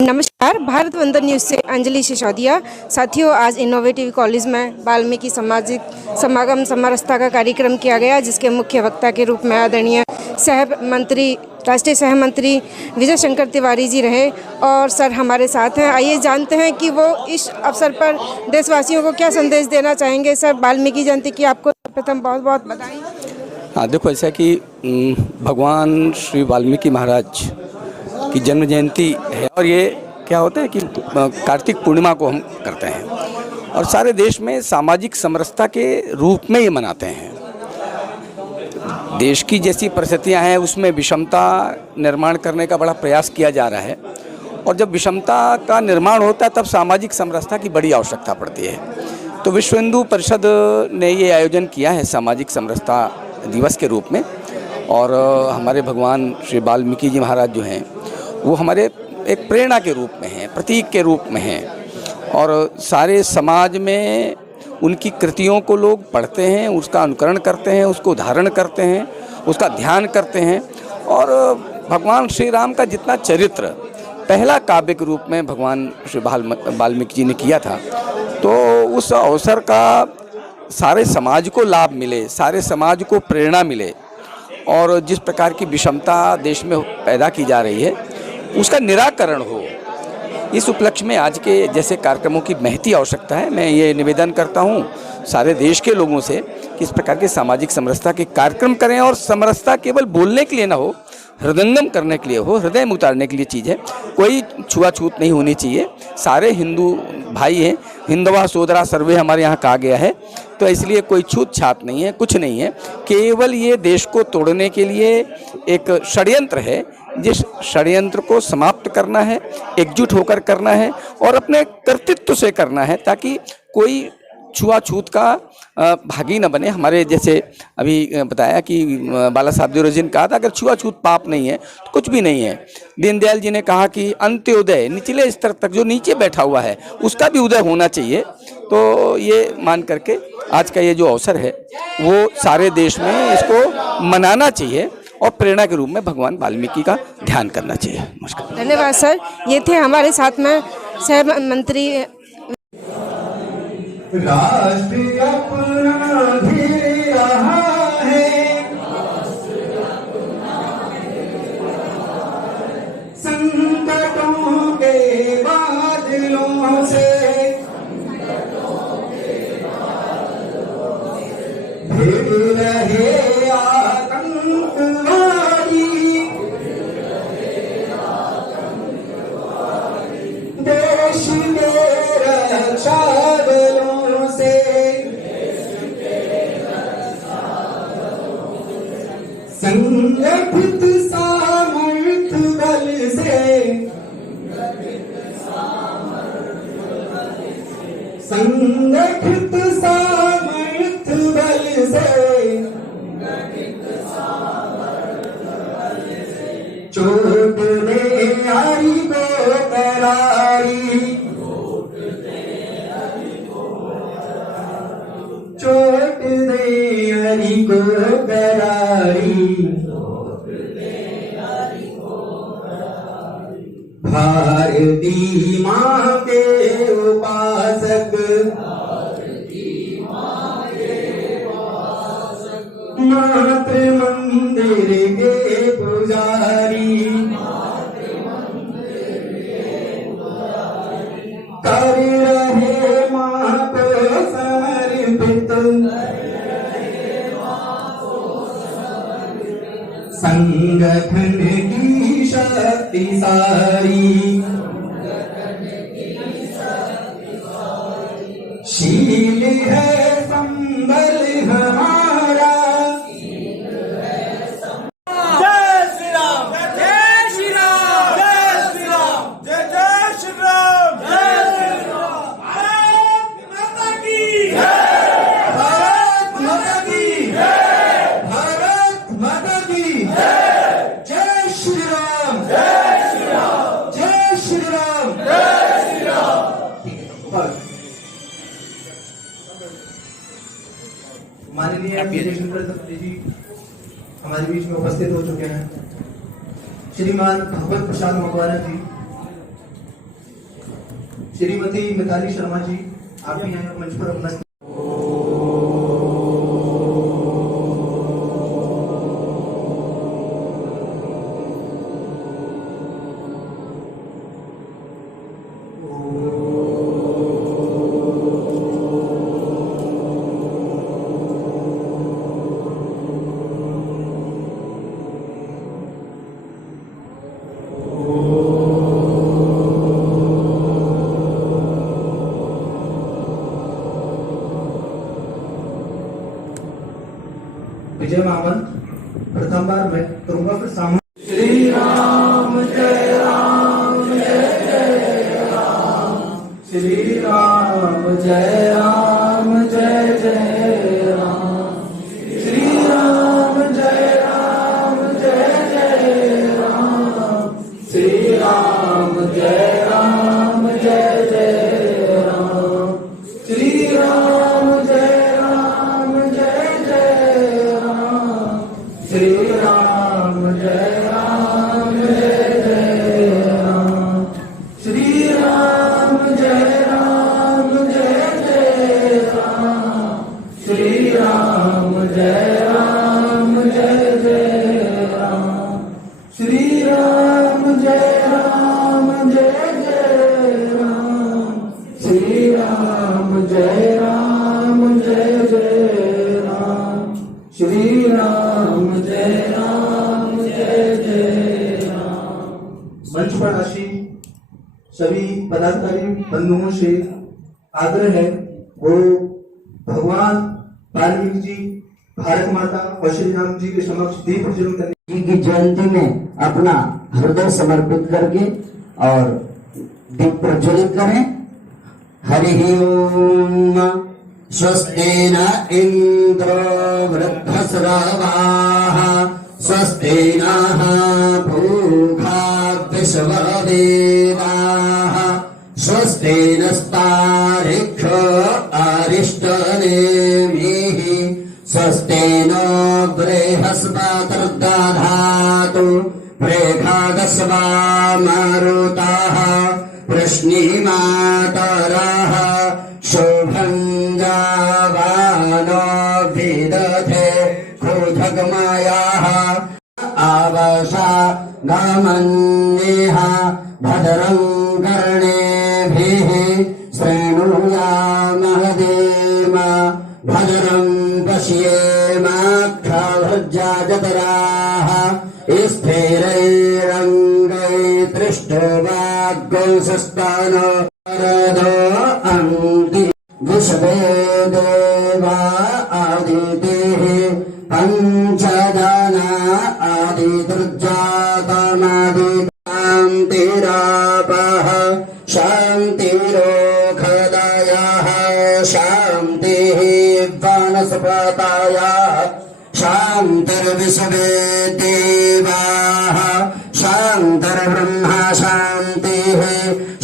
नमस्कार, भारत वंदन न्यूज़ से अंजलि सिसोदिया। साथियों, आज इनोवेटिव कॉलेज में वाल्मीकि सामाजिक समागम समरसता का कार्यक्रम किया गया, जिसके मुख्य वक्ता के रूप में आदरणीय राष्ट्रीय सह मंत्री विजय शंकर तिवारी जी रहे। और सर हमारे साथ हैं, आइए जानते हैं कि वो इस अवसर पर देशवासियों को क्या संदेश देना चाहेंगे। सर, वाल्मीकि जयंती की आपको प्रथम बहुत बहुत बधाई। हाँ, देखो, ऐसा कि भगवान श्री वाल्मीकि महाराज की जन्म जयंती है और ये क्या होता है कि कार्तिक पूर्णिमा को हम करते हैं और सारे देश में सामाजिक समरसता के रूप में ये मनाते हैं। देश की जैसी परिस्थितियां हैं उसमें विषमता निर्माण करने का बड़ा प्रयास किया जा रहा है और जब विषमता का निर्माण होता है तब सामाजिक समरसता की बड़ी आवश्यकता पड़ती है। तो विश्व हिंदू परिषद ने ये आयोजन किया है सामाजिक समरसता दिवस के रूप में और हमारे भगवान श्री वाल्मीकि जी महाराज जो हैं वो हमारे एक प्रेरणा के रूप में हैं, प्रतीक के रूप में हैं और सारे समाज में उनकी कृतियों को लोग पढ़ते हैं, उसका अनुकरण करते हैं, उसको धारण करते हैं, उसका ध्यान करते हैं। और भगवान श्री राम का जितना चरित्र पहला काव्य के रूप में भगवान श्री वाल्मीकि जी ने किया था, तो उस अवसर का सारे समाज को लाभ मिले, सारे समाज को प्रेरणा मिले और जिस प्रकार की विषमता देश में पैदा की जा रही है उसका निराकरण हो, इस उपलक्ष्य में आज के जैसे कार्यक्रमों की महती आवश्यकता है। मैं ये निवेदन करता हूँ सारे देश के लोगों से कि इस प्रकार के सामाजिक समरसता के कार्यक्रम करें और समरसता केवल बोलने के लिए ना हो, हृदयंगम करने के लिए हो, हृदय में उतारने के लिए चीज़ है। कोई छुआछूत नहीं होनी चाहिए, सारे हिंदू भाई हैं, हिंदवा सोदरा सर्वे हमारे यहाँ कहा गया है, तो इसलिए कोई छूत छात नहीं है, कुछ नहीं है। केवल ये देश को तोड़ने के लिए एक षड्यंत्र है, जिस षड्यंत्र को समाप्त करना है, एकजुट होकर करना है और अपने कर्तृत्व से करना है ताकि कोई छुआछूत का भागी न बने। हमारे जैसे अभी बताया कि बाला साहब देव जी ने कहा था अगर छुआछूत पाप नहीं है तो कुछ भी नहीं है। दीनदयाल जी ने कहा कि अंत्योदय, निचले स्तर तक जो नीचे बैठा हुआ है उसका भी उदय होना चाहिए। तो ये मान करके आज का ये जो अवसर है वो सारे देश में इसको मनाना चाहिए और प्रेरणा के रूप में भगवान वाल्मीकि का ध्यान करना चाहिए। नमस्कार, धन्यवाद सर। ये थे हमारे साथ में सह मंत्री। राष्ट्र अपना घेर रहा है, संकटों के बादलों से भिड़ रहे आतंकवादी, देश के रक्षा बलों से संगठित सामर्थ्य बल से, संगठित सामर्थ्य बल से चोट दे हरि को करारी, चोट दे हरि को करारी, भारती माँ के उपासक, मातृ मंदिर के पुजारी, कर रहे माँ को समर्पित, संगठन की शक्ति सारी, शील है संबल हमारा। जय श्री राम, जय श्री राम, जय श्री राम, जय जय श्री राम, जय श्री राम। भारत माता की जय, भारत माता की जय, भारत माता की जय, जय श्री राम, जय श्री राम, जय श्री राम, जय श्री राम। माननीय विजय शंकर तिवारी जी हमारे बीच में उपस्थित हो चुके हैं। श्रीमान भगवत प्रसाद मकवाना जी, श्रीमती मिताली शर्मा जी, आप भी यहाँ मंच पर अपना विजय मामन प्रथम बार मैं करूंगा, फिर सामने श्री राम जय राम जय जय राम, श्री राम जय राम जय जय राम, श्री राम जय राम जय जय राम, श्री राम जय राम जय जय राम, श्री राम जय राम जय जय राम, श्री राम जय राम जय जय राम, श्री राम जय राम जय जय राम, श्री राम जय राम जय जय राम, श्री राम जय राम जय जय राम, श्री राम जय राम जय जय राम, श्री राम जय राम जय जय राम। मंच पर आसीन सभी पदाधिकारी बंधुओं से आग्रह है वो भगवान वाल्मीकि जी, भारत माता और श्री राम जी के समक्ष दीप प्रज्वलन करने जी की जयंती में अपना हृदय समर्पित करके और दीप प्रज्वलित करें। हरि ओम। स्वस्ति न इंद्रो वृद्धस्रवाः, स्वस्ति नः पूषा विश्ववेदाः, स्वस्ति नस्तार्क्ष्यो अरिष्टनेमिः, स्वस्ति नो बृहस्पतिर्दधातु प्रेषादस्वा मरुतः, वृष्णिमातरः शुभं जावानो भिदधे क्रोधगमयाः, आवसा गमन्येह भद्रं कर्णेभिः शृणुयामः देव, भद्रं पश्येमाक्षभुजाजतराः, स्थिरैरङ्गैस्तृष्टवाग्गंसस्तनो वरदो अन्ति विश्वे देवा आदितेः, पञ्चजना आदिदुर्जातमादि शान्तिरापः शान्तिरोषधयः, शान्तिः वनस्पतयः, शान्तिर्विश्वे देवाः, शान्तिर्ब्रह्मा शान्तिः,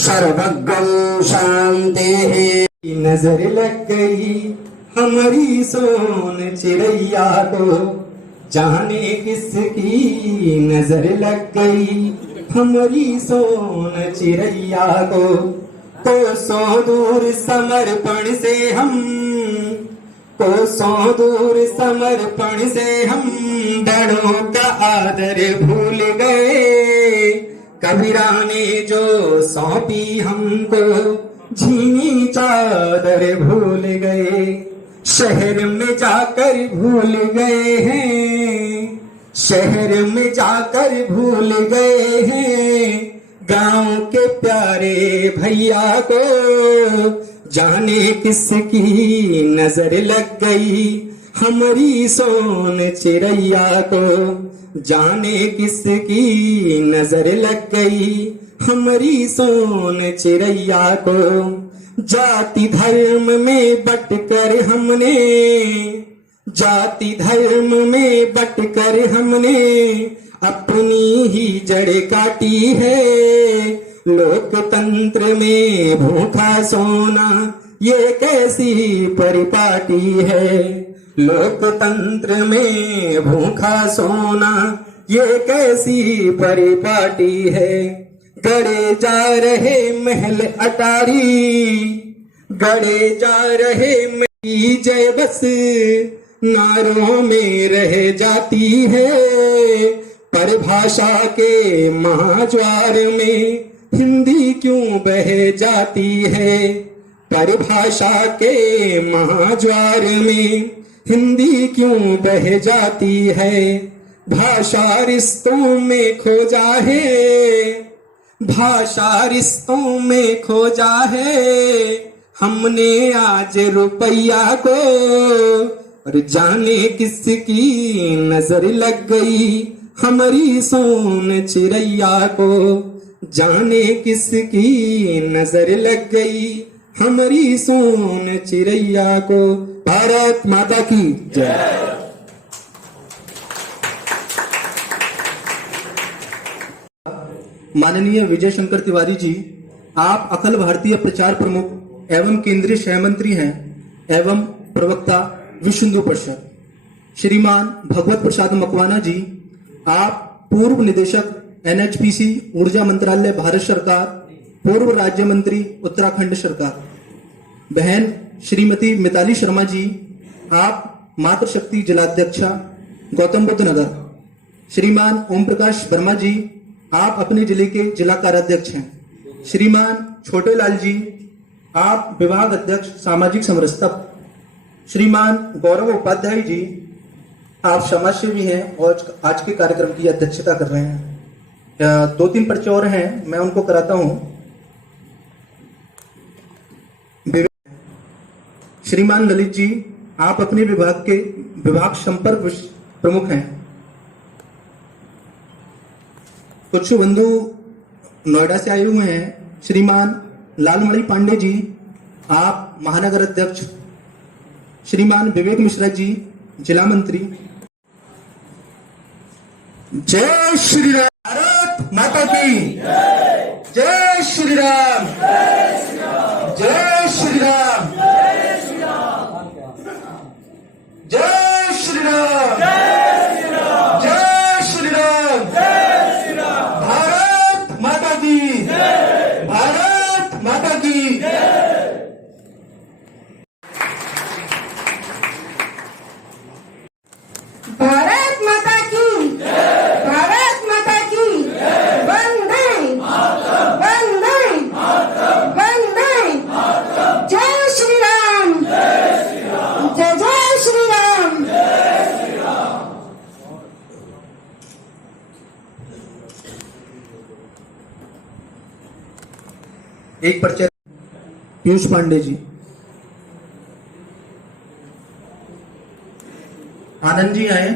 सर्वज्ञं शान्तिः। नजर लग गई हमारी सोन चिड़ैया को, जाने किसकी नजर लग गई हमारी सोन चिड़ैया को, कोसों दूर समर्पण से हम, कोसों दूर समर्पण से हम बड़ों का आदर भूल गए, कबीरा ने जो सौंपी हमको झीनी चादर भूल गए, शहर में जाकर भूल गए हैं, शहर में जाकर भूल गए हैं, गांव के प्यारे भैया को, जाने किसकी नजर लग गई हमारी सोन चिड़ैया को, जाने किसकी नजर लग गई हमारी सोन चिड़ैया को। जाति धर्म में बटकर हमने, जाति धर्म में बटकर हमने अपनी ही जड़ काटी है, लोकतंत्र में भूखा सोना ये कैसी परिपाटी है, लोकतंत्र में भूखा सोना ये कैसी परिपाटी है। गड़े जा रहे महल अटारी, गड़े जा रहे मेरी जय बस नारों में रह जाती है। परिभाषा के महाज्वार में हिंदी क्यों बह जाती है। परिभाषा के महाज्वार में हिंदी क्यों बह जाती है। भाषा रिश्तों में खोजा है, भाषा रिश्तों में खोजा है हमने आज रुपया को। और जाने किसकी नजर लग गई हमारी सोन चिड़ैया को। जाने किसकी नजर लग गई हमारी सोन चिड़ैया को। भारत माता की जय। माननीय विजय शंकर तिवारी जी, आप अखिल भारतीय प्रचार प्रमुख एवं केंद्रीय सह मंत्री हैं एवं प्रवक्ता विश्व हिंदू परिषद। श्रीमान भगवत प्रसाद मकवाना जी, आप पूर्व निदेशक NHPC ऊर्जा मंत्रालय भारत सरकार, पूर्व राज्य मंत्री उत्तराखंड सरकार। बहन श्रीमती मिताली शर्मा जी, आप मातृशक्ति जिलाध्यक्षा गौतम बुद्ध नगर। श्रीमान ओम प्रकाश वर्मा जी, आप अपने जिले के जिला कार्याध्यक्ष हैं। श्रीमान छोटे लाल जी, आप विभाग अध्यक्ष सामाजिक समरसता। श्रीमान गौरव उपाध्याय जी, आप समाज सेवी हैं और आज के कार्यक्रम की अध्यक्षता कर रहे हैं। 2-3 पर्चे और हैं, मैं उनको कराता हूं। श्रीमान ललित जी, आप अपने विभाग के विभाग संपर्क प्रमुख हैं। कुछ बंधु नोएडा से आए हुए हैं। श्रीमान लालमणि पांडे जी, आप महानगर अध्यक्ष। श्रीमान विवेक मिश्रा जी, जिला मंत्री। जय श्री राम। भारत माता की जय। श्री राम, जय श्री राम, जय श्री राम, जय श्री राम। भारत माता की, भारत माता की। भारत माता की, भारत माता की वंदे वंदे वंदे। जय श्री राम, जय जय श्री राम। एक पर्चा पीयूष पांडे जी। आनंद जी आए।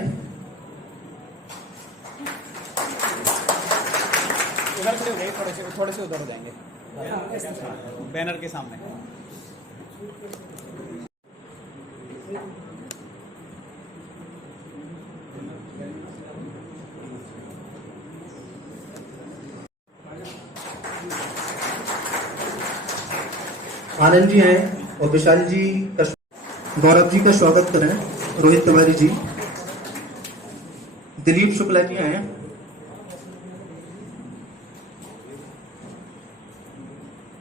थोड़े से उधर हो जाएंगे बैनर के सामने। आनंद जी आए और विशाल जी का, गौरव जी का स्वागत करें। रोहित तिवारी जी, दिलीप शुक्ला जी आए।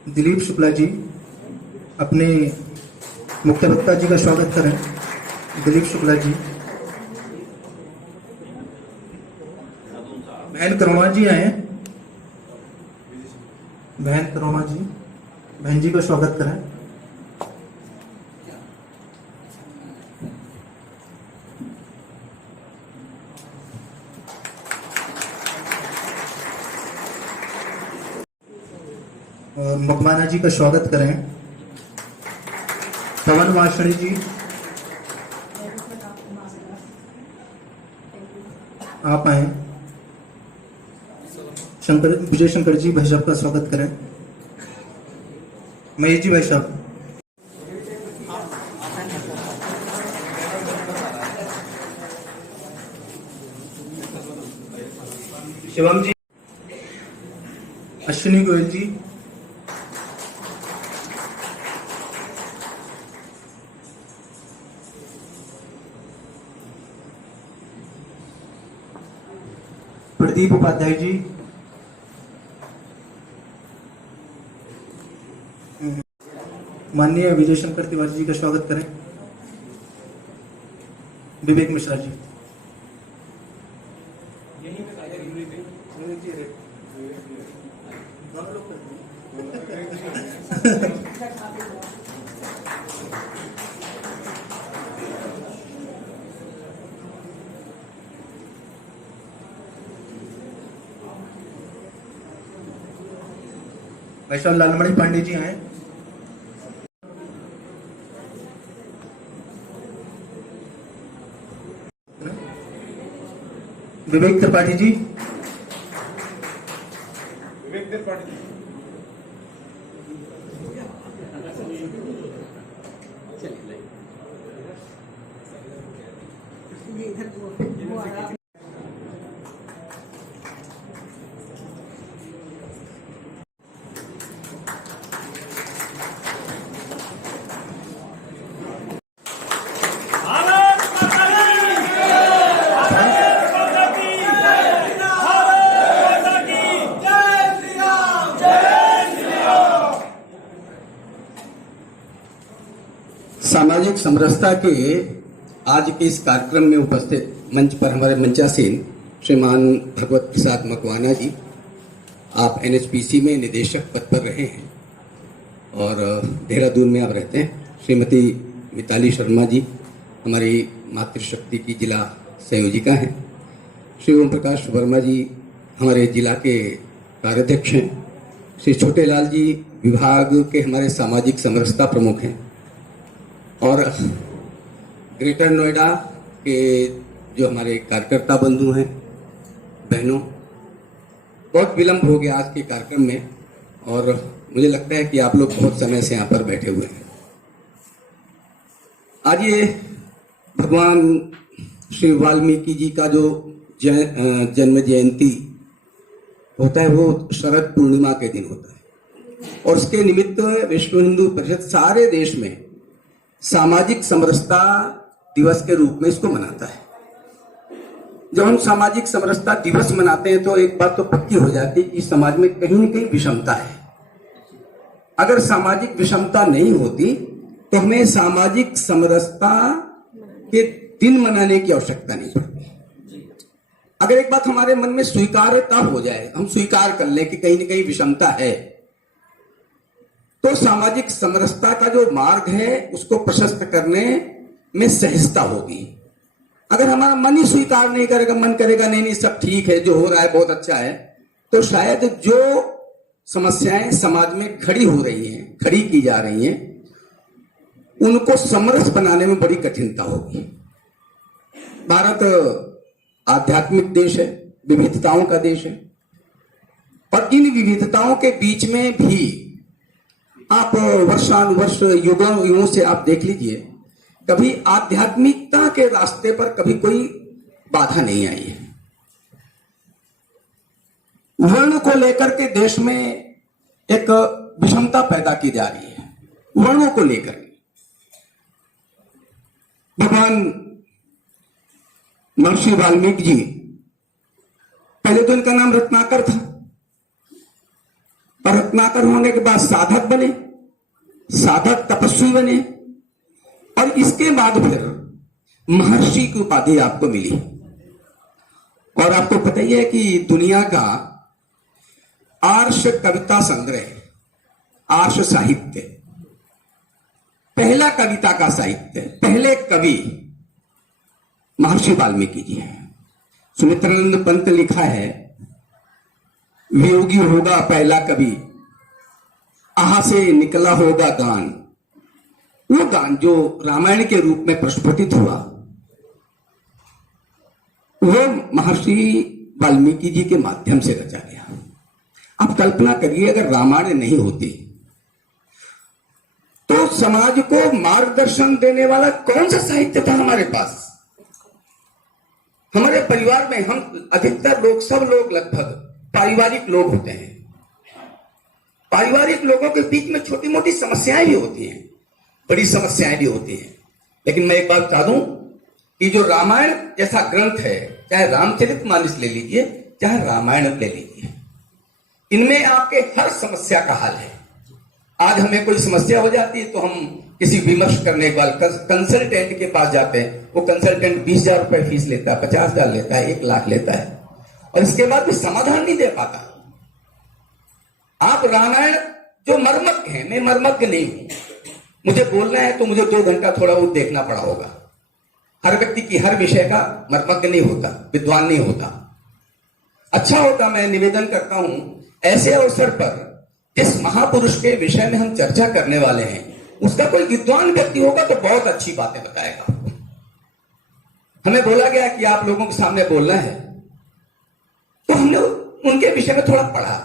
दिलीप शुक्ला जी अपने मुख्य वक्ता जी का स्वागत करें। दिलीप शुक्ला जी। बहन करुणा जी आए। बहन करुणा जी, बहन जी का स्वागत करें। और मकवाना जी का स्वागत करें। पवन वासणी जी, आप आए। विजय शंकर जी भाई साहब का स्वागत करें। महेश जी भाई साहब। शिवम जी, अश्विनी गोयल जी, प्रदीप उपाध्याय जी, माननीय विजय शंकर तिवारी जी का स्वागत करें। विवेक मिश्रा जी, वैशाल लालमणि पांडे जी आए। विवेक त्रिपाठी जी, विवेक त्रिपाठी भारत माता की भारत माता की जय श्री राम जय श्री राम। सामाजिक समरसता के आज के इस कार्यक्रम में उपस्थित मंच पर हमारे मंचासीन श्रीमान भगवत प्रसाद मकवाना जी, आप एनएचपीसी में निदेशक पद पर रहे हैं और देहरादून में आप रहते हैं। श्रीमती मिताली शर्मा जी हमारी मातृशक्ति की जिला संयोजिका हैं। श्री ओम प्रकाश वर्मा जी हमारे जिला के कार्याध्यक्ष हैं। श्री छोटेलाल जी विभाग के हमारे सामाजिक समरसता प्रमुख हैं। और ग्रेटर नोएडा के जो हमारे कार्यकर्ता बंधु हैं, बहनों, बहुत विलंब हो गया आज के कार्यक्रम में और मुझे लगता है कि आप लोग बहुत समय से यहाँ पर बैठे हुए हैं। आज ये भगवान श्री वाल्मीकि जी का जो जन्म जयंती होता है वो शरद पूर्णिमा के दिन होता है और उसके निमित्त विश्व हिंदू परिषद सारे देश में सामाजिक समरसता दिवस के रूप में इसको मनाता है। जब हम सामाजिक समरसता दिवस मनाते हैं तो एक बात तो पक्की हो जाती है कि समाज में कहीं न कहीं विषमता है। अगर सामाजिक विषमता नहीं होती तो हमें सामाजिक समरसता के दिन मनाने की आवश्यकता नहीं पड़ती। अगर एक बात हमारे मन में स्वीकार्यता हो जाए, हम स्वीकार कर लें कि कहीं न कहीं विषमता है, तो सामाजिक समरसता का जो मार्ग है उसको प्रशस्त करने में सहजता होगी। अगर हमारा मन ही स्वीकार नहीं करेगा, मन करेगा नहीं नहीं सब ठीक है, जो हो रहा है बहुत अच्छा है, तो शायद जो समस्याएं समाज में खड़ी हो रही हैं, खड़ी की जा रही हैं, उनको समरस बनाने में बड़ी कठिनता होगी। भारत आध्यात्मिक देश है, विविधताओं का देश है और इन विविधताओं के बीच में भी आप वर्षानुवर्ष युगों से आप देख लीजिए, कभी आध्यात्मिकता के रास्ते पर कभी कोई बाधा नहीं आई है। वर्ण को लेकर के देश में एक विषमता पैदा की जा रही है, वर्णों को लेकर। भगवान महर्षि वाल्मीकि जी, पहले तो इनका नाम रत्नाकर था और रत्नाकर होने के बाद साधक बने, साधक तपस्वी बने और इसके बाद फिर महर्षि की उपाधि आपको मिली। और आपको पता ही है कि दुनिया का आर्ष कविता संग्रह, आर्ष साहित्य, पहला कविता का साहित्य, पहले कवि महर्षि वाल्मीकि जी हैं। सुमित्रानंद पंत लिखा है, वियोगी होगा पहला कवि, आहा से निकला होगा गान। वो गान जो रामायण के रूप में प्रस्फुटित हुआ, वो महर्षि वाल्मीकि जी के माध्यम से रचा गया। आप कल्पना करिए, अगर रामायण नहीं होती तो समाज को मार्गदर्शन देने वाला कौन सा साहित्य था हमारे पास। हमारे परिवार में हम अधिकतर लोग, सब लोग लगभग पारिवारिक लोग होते हैं। पारिवारिक लोगों के बीच में छोटी मोटी समस्याएं भी होती हैं, बड़ी समस्याएं भी होती हैं। लेकिन मैं एक बात बता दूं कि जो रामायण जैसा ग्रंथ है, चाहे रामचरितमानस ले लीजिए, चाहे रामायण ले लीजिए, इनमें आपके हर समस्या का हल है। आज हमें कोई समस्या हो जाती है तो हम किसी विमर्श करने के बाद कंसल्टेंट के पास जाते हैं। वो कंसल्टेंट 20,000 रुपए फीस लेता है, 50,000 लेता है, 1 लाख लेता है, और इसके बाद भी समाधान नहीं दे पाता। आप रामायण जो मर्मज्ञ हैं, मैं मर्मज्ञ नहीं हूं, मुझे बोलना है तो मुझे 2 घंटा थोड़ा वो देखना पड़ा होगा। हर व्यक्ति की हर विषय का मर्मज्ञ नहीं होता, विद्वान नहीं होता। अच्छा होता, मैं निवेदन करता हूं, ऐसे अवसर पर जिस महापुरुष के विषय में हम चर्चा करने वाले हैं उसका कोई विद्वान व्यक्ति होगा तो बहुत अच्छी बातें बताएगा। हमें बोला गया कि आप लोगों के सामने बोलना है, तो हमने उनके विषय में थोड़ा पढ़ा।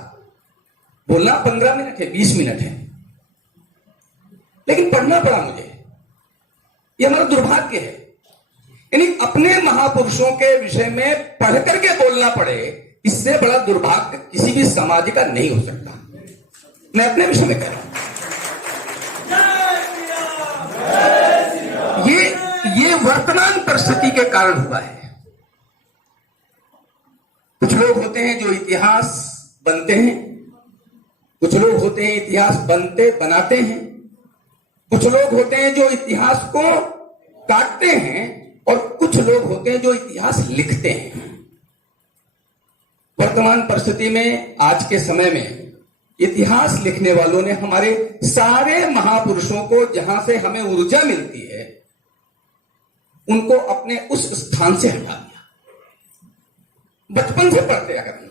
बोलना 15 मिनट है, 20 मिनट है, लेकिन पढ़ना पड़ा मुझे। यह हमारा दुर्भाग्य है, यानी अपने महापुरुषों के विषय में पढ़ करके बोलना पड़े, इससे बड़ा दुर्भाग्य किसी भी समाज का नहीं हो सकता। मैं अपने विषय में कह रहा हूं, ये वर्तमान परिस्थिति के कारण हुआ है। कुछ लोग होते हैं जो इतिहास बनते हैं, कुछ लोग होते हैं इतिहास बनाते हैं, कुछ लोग होते हैं जो इतिहास को काटते हैं, और कुछ लोग होते हैं जो इतिहास लिखते हैं। वर्तमान परिस्थिति में, आज के समय में, इतिहास लिखने वालों ने हमारे सारे महापुरुषों को, जहां से हमें ऊर्जा मिलती है, उनको अपने उस स्थान से हटा दिया। बचपन से पढ़ते, अगर हम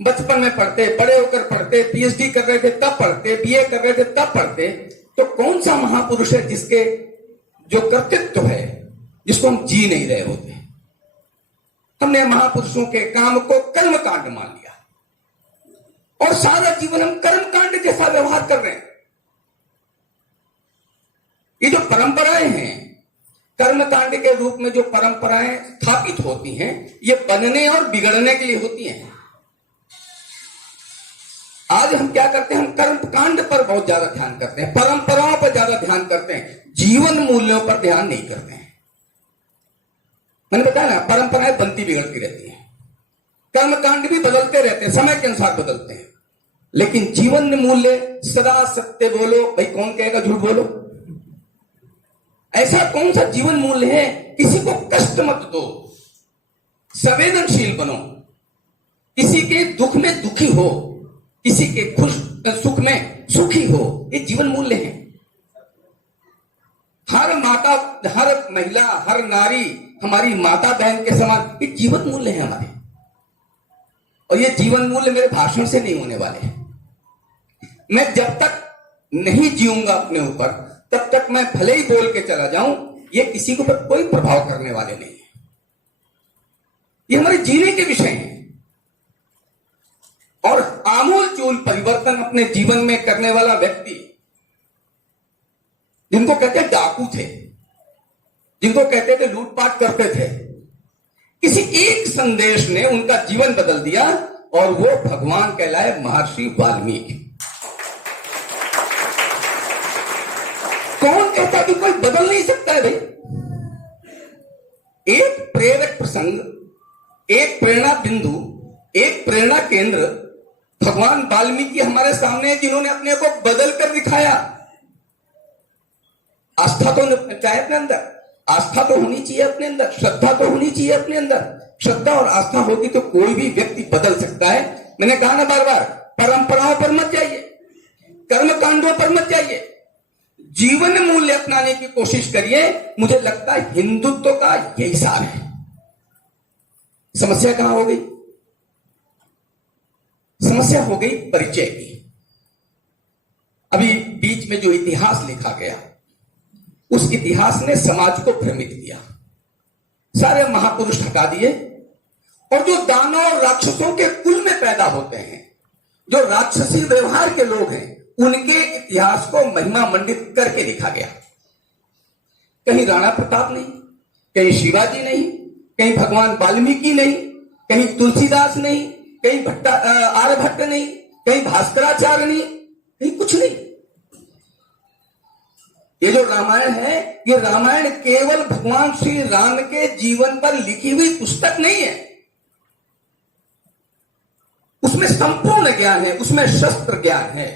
बचपन में पढ़ते, बड़े होकर पढ़ते, पीएचडी कर रहे थे तब पढ़ते, बीए कर रहे थे तब पढ़ते, तो कौन सा महापुरुष है जिसके जो कर्तृत्व है, जिसको हम जी नहीं रहे होते। हमने महापुरुषों के काम को कर्म कांड मान लिया, और सारा जीवन हम कर्म कांड जैसा व्यवहार कर रहे हैं। ये जो परंपराएं हैं, कर्म कांड के रूप में जो परंपराएं स्थापित होती हैं, ये बनने और बिगड़ने के लिए होती हैं। आज हम क्या करते हैं, हम कर्म कांड पर बहुत ज्यादा ध्यान करते हैं, परंपराओं पर ज्यादा ध्यान करते हैं, जीवन मूल्यों पर ध्यान नहीं करते हैं। मैंने बताया ना, परंपराएं बनती बिगड़ती रहती हैं, कर्म कांड भी बदलते रहते हैं, समय के अनुसार बदलते हैं, लेकिन जीवन मूल्य सदा सत्य बोलो। भाई कौन कहेगा झूठ बोलो? ऐसा कौन सा जीवन मूल्य है? किसी को कष्ट मत दो, संवेदनशील बनो, किसी के दुख में दुखी हो, किसी के सुख में सुखी हो, ये जीवन मूल्य है। हर माता, हर महिला, हर नारी हमारी माता बहन के समान, ये जीवन मूल्य है हमारे। और ये जीवन मूल्य मेरे भाषण से नहीं होने वाले हैं। मैं जब तक नहीं जीऊंगा अपने ऊपर, तब तक मैं भले ही बोल के चला जाऊं, ये किसी के ऊपर कोई प्रभाव करने वाले नहीं है। ये हमारे जीने के विषय हैं, और आमूल चूल परिवर्तन अपने जीवन में करने वाला व्यक्ति, जिनको कहते डाकू थे, जिनको कहते थे लूटपाट करते थे, किसी एक संदेश ने उनका जीवन बदल दिया, और वो भगवान कहलाए महर्षि वाल्मीकि। कौन कहता कि कोई बदल नहीं सकता है? भाई, एक प्रेरक प्रसंग, एक प्रेरणा बिंदु, एक प्रेरणा केंद्र भगवान वाल्मीकि हमारे सामने, जिन्होंने अपने को बदल कर दिखाया। आस्था तो चाहे अपने अंदर, आस्था तो होनी चाहिए अपने अंदर, श्रद्धा तो होनी चाहिए अपने अंदर। श्रद्धा और आस्था होगी तो कोई भी व्यक्ति बदल सकता है। मैंने कहा ना बार बार, परंपराओं पर मत जाइए, कर्मकांडों पर मत जाइए, जीवन मूल्य अपनाने की कोशिश करिए। मुझे लगता है हिंदुत्व का यही सार है। समस्या कहां हो गई? समस्या हो गई परिचय की। अभी बीच में जो इतिहास लिखा गया, उस इतिहास ने समाज को भ्रमित किया। सारे महापुरुष हटा दिए, और जो दानव और राक्षसों के कुल में पैदा होते हैं, जो राक्षसी व्यवहार के लोग हैं, उनके इतिहास को महिमा मंडित करके लिखा गया। कहीं राणा प्रताप नहीं, कहीं शिवाजी नहीं, कहीं भगवान वाल्मीकि नहीं, कहीं तुलसीदास नहीं, कहीं आर्यभट्ट नहीं, कहीं भास्कराचार्य नहीं, कहीं कुछ नहीं। ये जो रामायण है, ये रामायण केवल भगवान श्री राम के जीवन पर लिखी हुई पुस्तक नहीं है। उसमें संपूर्ण ज्ञान है, उसमें शस्त्र ज्ञान है,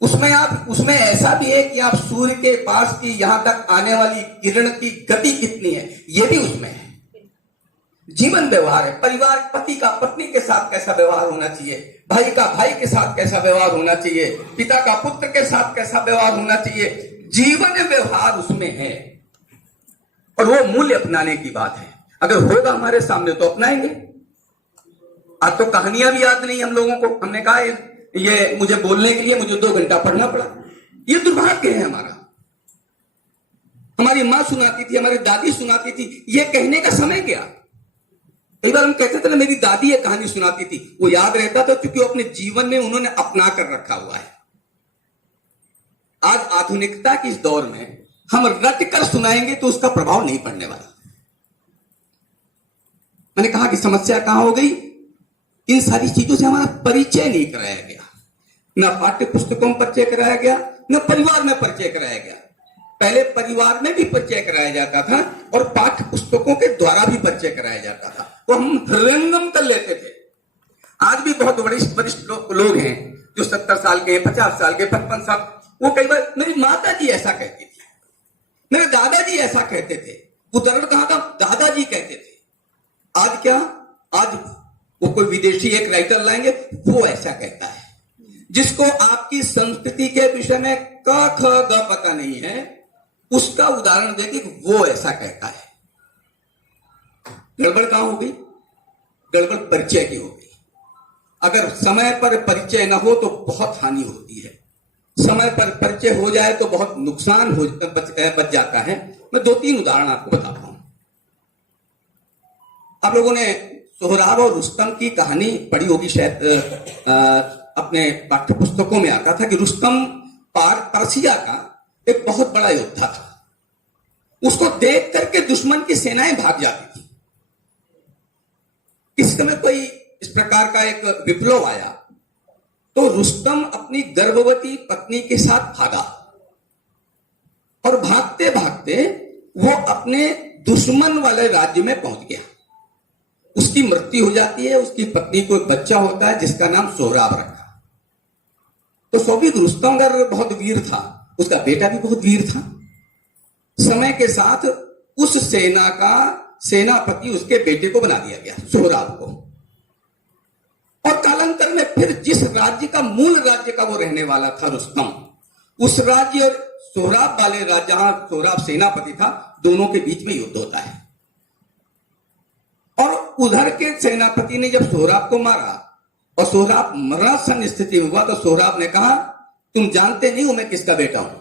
उसमें ऐसा भी है कि आप सूर्य के पास की यहां तक आने वाली किरण की गति कितनी है, यह भी उसमें है। जीवन व्यवहार है, परिवार, पति का पत्नी के साथ कैसा व्यवहार होना चाहिए, भाई का भाई के साथ कैसा व्यवहार होना चाहिए, पिता का पुत्र के साथ कैसा व्यवहार होना चाहिए, जीवन व्यवहार उसमें है। और वो मूल्य अपनाने की बात है। अगर होगा हमारे सामने तो अपनाएंगे। आज तो कहानियां भी याद नहीं हम लोगों को। हमने कहा ये मुझे बोलने के लिए मुझे 2 घंटा पढ़ना पड़ा। ये दुर्भाग्य है हमारा। हमारी मां सुनाती थी, हमारी दादी सुनाती थी, ये कहने का समय क्या। कई बार हम कहते थे ना मेरी दादी ये कहानी सुनाती थी, वो याद रहता था क्योंकि वो अपने जीवन में उन्होंने अपना कर रखा हुआ है। आज आधुनिकता के इस दौर में हम रट कर सुनाएंगे तो उसका प्रभाव नहीं पड़ने वाला। मैंने कहा कि समस्या कहां हो गई, इन सारी चीजों से हमारा परिचय नहीं कराया गया। न पाठ्य पुस्तकों में परिचय कराया गया, न परिवार में परिचय कराया गया। पहले परिवार में भी परिचय कराया जाता था और पाठ्य पुस्तकों के द्वारा भी परिचय कराया जाता था, वो हम हृदयंगम कर लेते थे। आज भी बहुत वरिष्ठ लोग हैं जो 70 साल के, 50 साल के, 55 साल, वो कई बार मेरी माता जी ऐसा कहती थी, मेरे दादाजी ऐसा कहते थे। उदाहरण कहा था, दादाजी कहते थे। आज क्या, आज वो कोई विदेशी एक राइटर लाएंगे, वो ऐसा कहता है। जिसको आपकी संस्कृति के विषय में क ख ग पता नहीं है, उसका उदाहरण देके वो ऐसा कहता है। गड़बड़ कहां हो गई, गड़बड़ परिचय की हो गई। अगर समय पर परिचय ना हो तो बहुत हानि होती है, समय पर परिचय हो जाए तो बहुत नुकसान बच जाता है। मैं 2-3 उदाहरण आपको बताता हूं। आप लोगों ने सोहराब और रुस्तम की कहानी पढ़ी होगी शायद, अपने पाठ्य पुस्तकों में आता था कि रुस्तम पर्सिया का एक बहुत बड़ा योद्धा था। उसको देख करके दुश्मन की सेनाएं भाग जाती थी। इस समय कोई इस प्रकार का एक विप्लव आया तो रुस्तम अपनी गर्भवती पत्नी के साथ भागा और भागते भागते वो अपने दुश्मन वाले राज्य में पहुंच गया। उसकी मृत्यु हो जाती है, उसकी पत्नी को एक बच्चा होता है जिसका नाम सोहराब रखा। तो स्वाभाविक रुस्तम बहुत वीर था, उसका बेटा भी बहुत वीर था। समय के साथ उस सेना का सेनापति उसके बेटे को बना दिया गया, सोहराब को। और कालांतर में फिर जिस राज्य का, मूल राज्य का वो रहने वाला था रुस्तम, उस राज्य और सोहराब वाले राज्य जहां सोहराब सेनापति था, दोनों के बीच में युद्ध होता है। और उधर के सेनापति ने जब सोहराब को मारा और सोहराब मरणासन स्थिति में हुआ तो सोहराब ने कहा, तुम जानते नहीं हो मैं किसका बेटा हूं।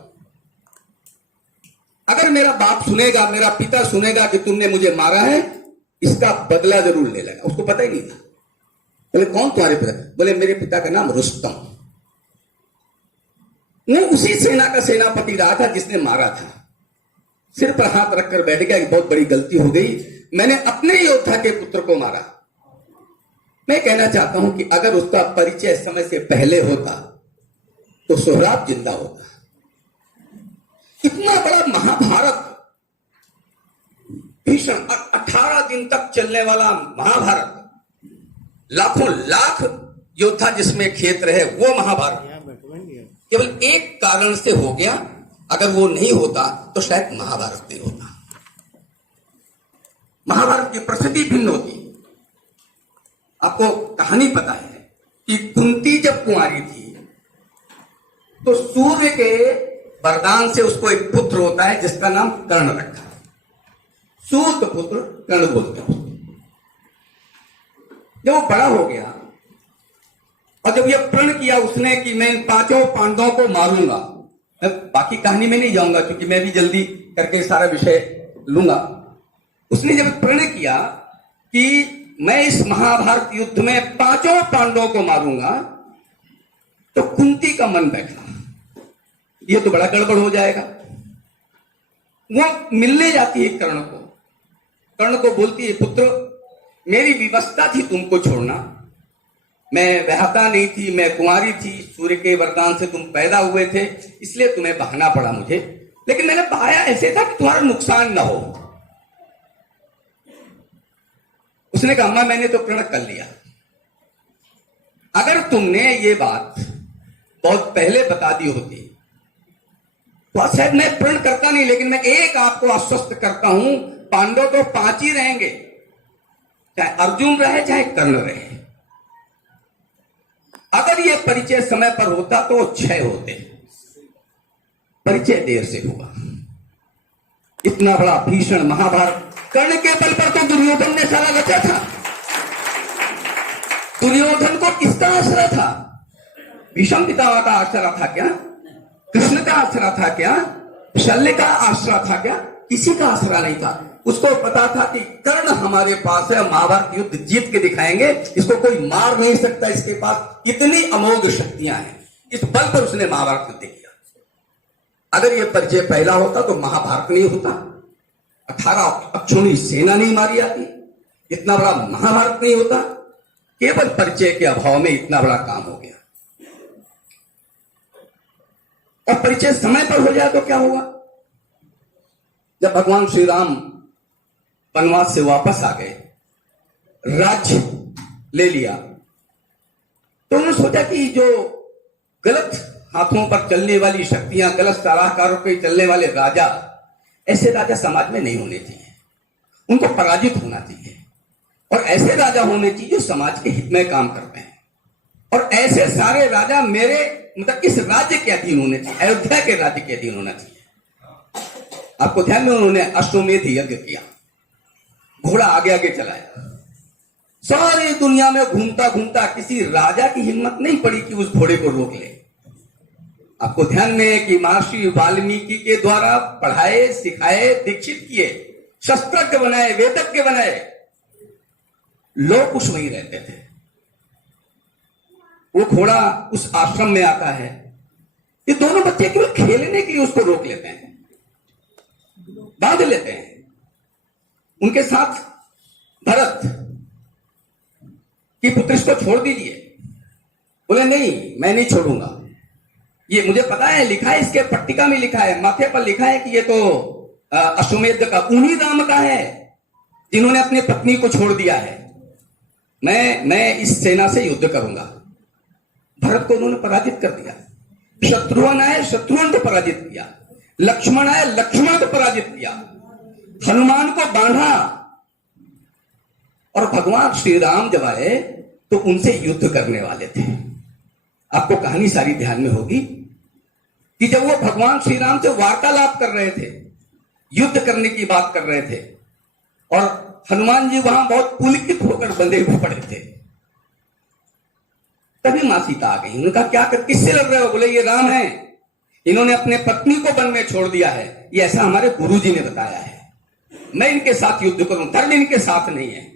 अगर मेरा बाप सुनेगा, मेरा पिता सुनेगा कि तुमने मुझे मारा है, इसका बदला जरूर ले लेगा। उसको पता ही नहीं था। बोले कौन तुम्हारे पिता? बोले मेरे पिता का नाम रुस्तम। वो उसी सेना का सेनापति रहा था जिसने मारा था। सिर पर हाथ रखकर बैठ गया कि बहुत बड़ी गलती हो गई, मैंने अपने योद्धा के पुत्र को मारा। मैं कहना चाहता हूं कि अगर उसका परिचय समय से पहले होता तो सोहराब जिंदा होता। इतना बड़ा महाभारत, भीषण 18 दिन तक चलने वाला महाभारत, लाखों लाख योद्धा जिसमें खेत रहे, वो महाभारत केवल एक कारण से हो गया। अगर वो नहीं होता तो शायद महाभारत नहीं होता। महाभारत की प्रसिद्धि भिन्न होती। आपको कहानी पता है कि कुंती जब कुंवारी थी तो सूर्य के वरदान से उसको एक पुत्र होता है जिसका नाम कर्ण रखा है। सूत पुत्र कर्ण बोलते हैं। जब वो बड़ा हो गया और जब यह प्रण किया उसने कि मैं इन 5 पांडवों को मारूंगा, बाकी कहानी में नहीं जाऊंगा क्योंकि मैं भी जल्दी करके सारा विषय लूंगा। उसने जब प्रण किया कि मैं इस महाभारत युद्ध में 5 पांडवों को मारूंगा, तो कुंती का मन बैठा, ये तो बड़ा गड़बड़ हो जाएगा। वो मिलने जाती है कर्ण को, कर्ण को बोलती है, पुत्र मेरी व्यवस्था थी तुमको छोड़ना, मैं व्याहता नहीं थी, मैं कुंवारी थी, सूर्य के वरदान से तुम पैदा हुए थे, इसलिए तुम्हें बहाना पड़ा मुझे, लेकिन मैंने बहाया ऐसे था कि तुम्हारा नुकसान ना हो। उसने कहा अम्मा मैंने तो प्रण कर लिया, तुमने ये बात बहुत पहले बता दी होती तो शायद मैं पूर्ण करता नहीं, लेकिन मैं एक आपको आश्वस्त करता हूं, पांडव तो 5 ही रहेंगे, चाहे अर्जुन रहे चाहे कर्ण रहे। अगर ये परिचय समय पर होता तो 6 होते, परिचय देर से हुआ। इतना बड़ा भीषण महाभारत कर्ण के बल पर तो दुर्योधन ने सारा रचा था। दुर्योधन को किसका आश्रय था? भीष्म पितामह का आश्रय था क्या? कृष्ण का आश्रय था क्या? शल्य का आश्रय था क्या? किसी का आश्रय नहीं था। उसको पता था कि कर्ण हमारे पास है, महाभारत युद्ध जीत के दिखाएंगे, इसको कोई मार नहीं सकता, इसके पास इतनी अमोघ शक्तियां हैं। इस बल पर उसने महाभारत युद्ध किया। अगर यह परिचय पहला होता तो महाभारत नहीं होता, 18 अक्षौणी सेना नहीं मारी जाती, इतना बड़ा महाभारत नहीं होता। केवल परिचय के अभाव में इतना बड़ा काम हो गया। और परिचय समय पर हो जाए तो क्या होगा? जब भगवान श्री राम वनवास से वापस आ गए, राज्य ले लिया, तो उन्होंने सोचा कि जो गलत हाथों पर चलने वाली शक्तियां, गलत सलाहकारों पे चलने वाले राजा, ऐसे राजा समाज में नहीं होने चाहिए, उनको पराजित होना चाहिए। और ऐसे राजा होने चाहिए जो समाज के हित में काम करते हैं। और ऐसे सारे राजा मेरे मतलब इस राज्य के अधीन होने चाहिए, अयोध्या के राज्य के अधीन होना चाहिए। आपको ध्यान में उन्होंने अश्वमेध यज्ञ किया, घोड़ा आगे आगे चलाया, सारी दुनिया में घूमता घूमता किसी राजा की हिम्मत नहीं पड़ी कि उस घोड़े को रोक ले। आपको ध्यान में है कि महर्षि वाल्मीकि के द्वारा पढ़ाए, सिखाए, दीक्षित किए, शस्त्रज्ञ बनाए, वेदज्ञ बनाए लोग उस वहीं रहते थे। वो घोड़ा उस आश्रम में आता है, ये दोनों बच्चे केवल खेलने के लिए उसको रोक लेते हैं, बांध लेते हैं। उनके साथ भरत कि पुत्र इसको छोड़ दीजिए, बोले नहीं मैं नहीं छोड़ूंगा, ये मुझे पता है, लिखा है इसके पट्टिका में लिखा है, माथे पर लिखा है कि ये तो अश्वमेध का उन्हीं राम का है जिन्होंने अपनी पत्नी को छोड़ दिया है। मैं इस सेना से युद्ध करूंगा। भरत को उन्होंने पराजित कर दिया। शत्रुघ्न आए, शत्रुघ्न को पराजित किया। लक्ष्मण आए, लक्ष्मण को पराजित किया। हनुमान को बांधा। और भगवान श्री राम जब आए तो उनसे युद्ध करने वाले थे। आपको कहानी सारी ध्यान में होगी कि जब वो भगवान श्री राम से वार्तालाप कर रहे थे, युद्ध करने की बात कर रहे थे, और हनुमान जी वहां बहुत पुलकित होकर बंधे हुए पड़े थे, तभी मां सीता आ गई। उन्होंने कहा क्या कर, किससे लड़ रहे हो? बोले ये राम है, इन्होंने अपने पत्नी को वन में छोड़ दिया है, ये ऐसा हमारे गुरुजी ने बताया है, मैं इनके साथ युद्ध करूं, धर्म इनके साथ नहीं है।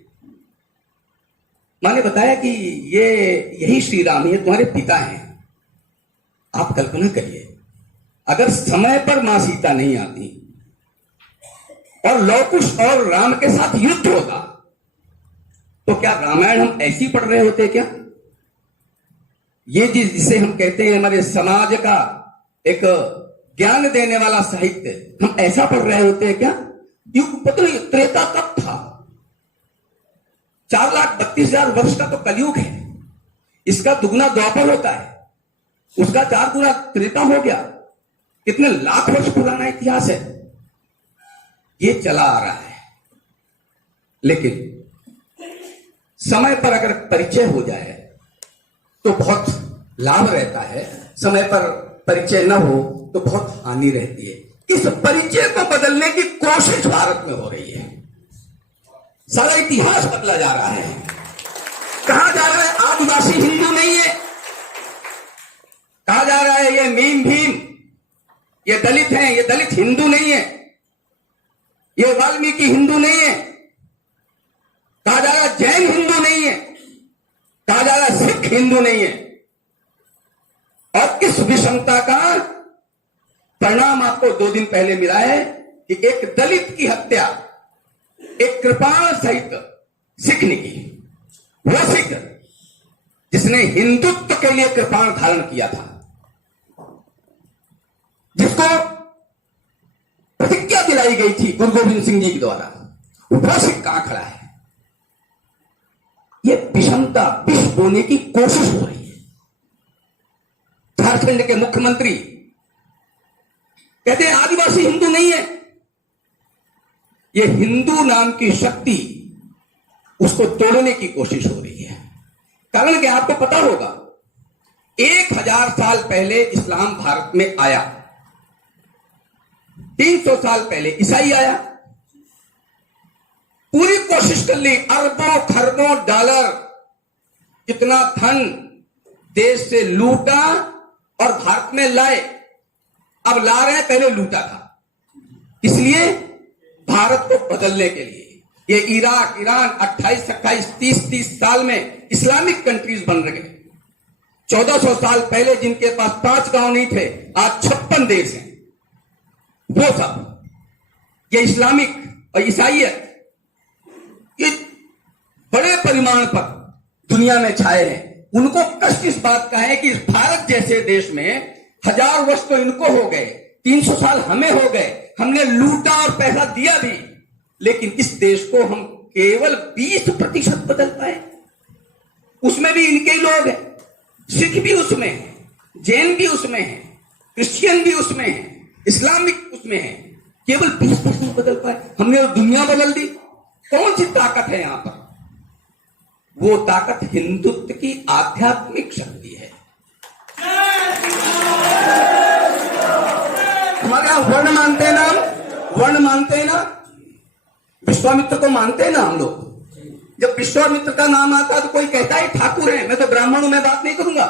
मां ने बताया कि ये यही श्री राम, ये तुम्हारे पिता हैं। आप कल्पना करिए अगर समय पर मां सीता नहीं आती और लवकुश और राम के साथ युद्ध होता तो क्या रामायण हम ऐसी पढ़ रहे होते क्या? ये जिसे हम कहते हैं हमारे समाज का एक ज्ञान देने वाला साहित्य, हम ऐसा पढ़ रहे होते हैं क्या? युग पता त्रेता कब था? 4,32,000 वर्ष का तो कलयुग है, इसका दुगना द्वापर होता है, उसका 4 गुना त्रेता हो गया। कितने लाख वर्ष पुराना इतिहास है, ये चला आ रहा है। लेकिन समय पर अगर परिचय हो जाए तो बहुत लाभ रहता है, समय पर परिचय न हो तो बहुत हानि रहती है। इस परिचय को बदलने की कोशिश भारत में हो रही है। सारा इतिहास बदला जा रहा है। कहा जा रहा है आदिवासी हिंदू नहीं है, कहा जा रहा है ये मीम भीम, ये दलित हैं, ये दलित हिंदू नहीं है, ये वाल्मीकि हिंदू नहीं है, कहा जा रहा है जैन हिंदू नहीं है, कहा जा रहा है सिख हिंदू नहीं है। और इस विषमता का परिणाम आपको 2 दिन पहले मिला है कि एक दलित की हत्या एक कृपाण सहित सिख ने की। वह सिख जिसने हिंदुत्व के लिए कृपाण धारण किया था, जिसको प्रतिज्ञा दिलाई गई थी गुरु गोविंद सिंह जी के द्वारा, वह सिख कहां खड़ा है? यह विषमता, विष बोने की कोशिश हो रही है। उत्तराखंड के मुख्यमंत्री कहते हैं आदिवासी हिंदू नहीं है। ये हिंदू नाम की शक्ति, उसको तोड़ने की कोशिश हो रही है। कारण कि आपको पता होगा 1000 साल पहले इस्लाम भारत में आया, 300 साल पहले ईसाई आया, पूरी कोशिश कर ली, अरबों खरबों डॉलर कितना धन देश से लूटा और भारत में लाए। अब ला रहे हैं, पहले लूटा था, इसलिए भारत को बदलने के लिए ये इराक, ईरान 28, 28, 30 साल में इस्लामिक कंट्रीज बन रहे। 1400 साल पहले जिनके पास 5 गांव नहीं थे, आज 56 देश हैं। वो सब ये इस्लामिक और ईसाइयत ये बड़े परिमाण पर दुनिया में छाए हैं। उनको कष्ट इस बात का है कि भारत जैसे देश में 1000 वर्ष तो इनको हो गए, 300 साल हमें हो गए, हमने लूटा और पैसा दिया भी, लेकिन इस देश को हम केवल 20% बदल पाए। उसमें भी इनके लोग हैं, सिख भी उसमें है, जैन भी उसमें है, क्रिश्चियन भी उसमें है, इस्लामिक उसमें है, केवल 20% बदल पाए। हमने तो दुनिया बदल दी। कौन सी ताकत है यहां पर? वो ताकत हिंदुत्व की आध्यात्मिक शक्ति है। हमारे यहां वर्ण मानते हैं ना, वर्ण मानते हैं ना, विश्वामित्र को मानते हैं ना हम लोग। जब विश्वामित्र का नाम आता है तो कोई कहता है ठाकुर है, मैं तो ब्राह्मण हूं, मैं बात नहीं करूंगा।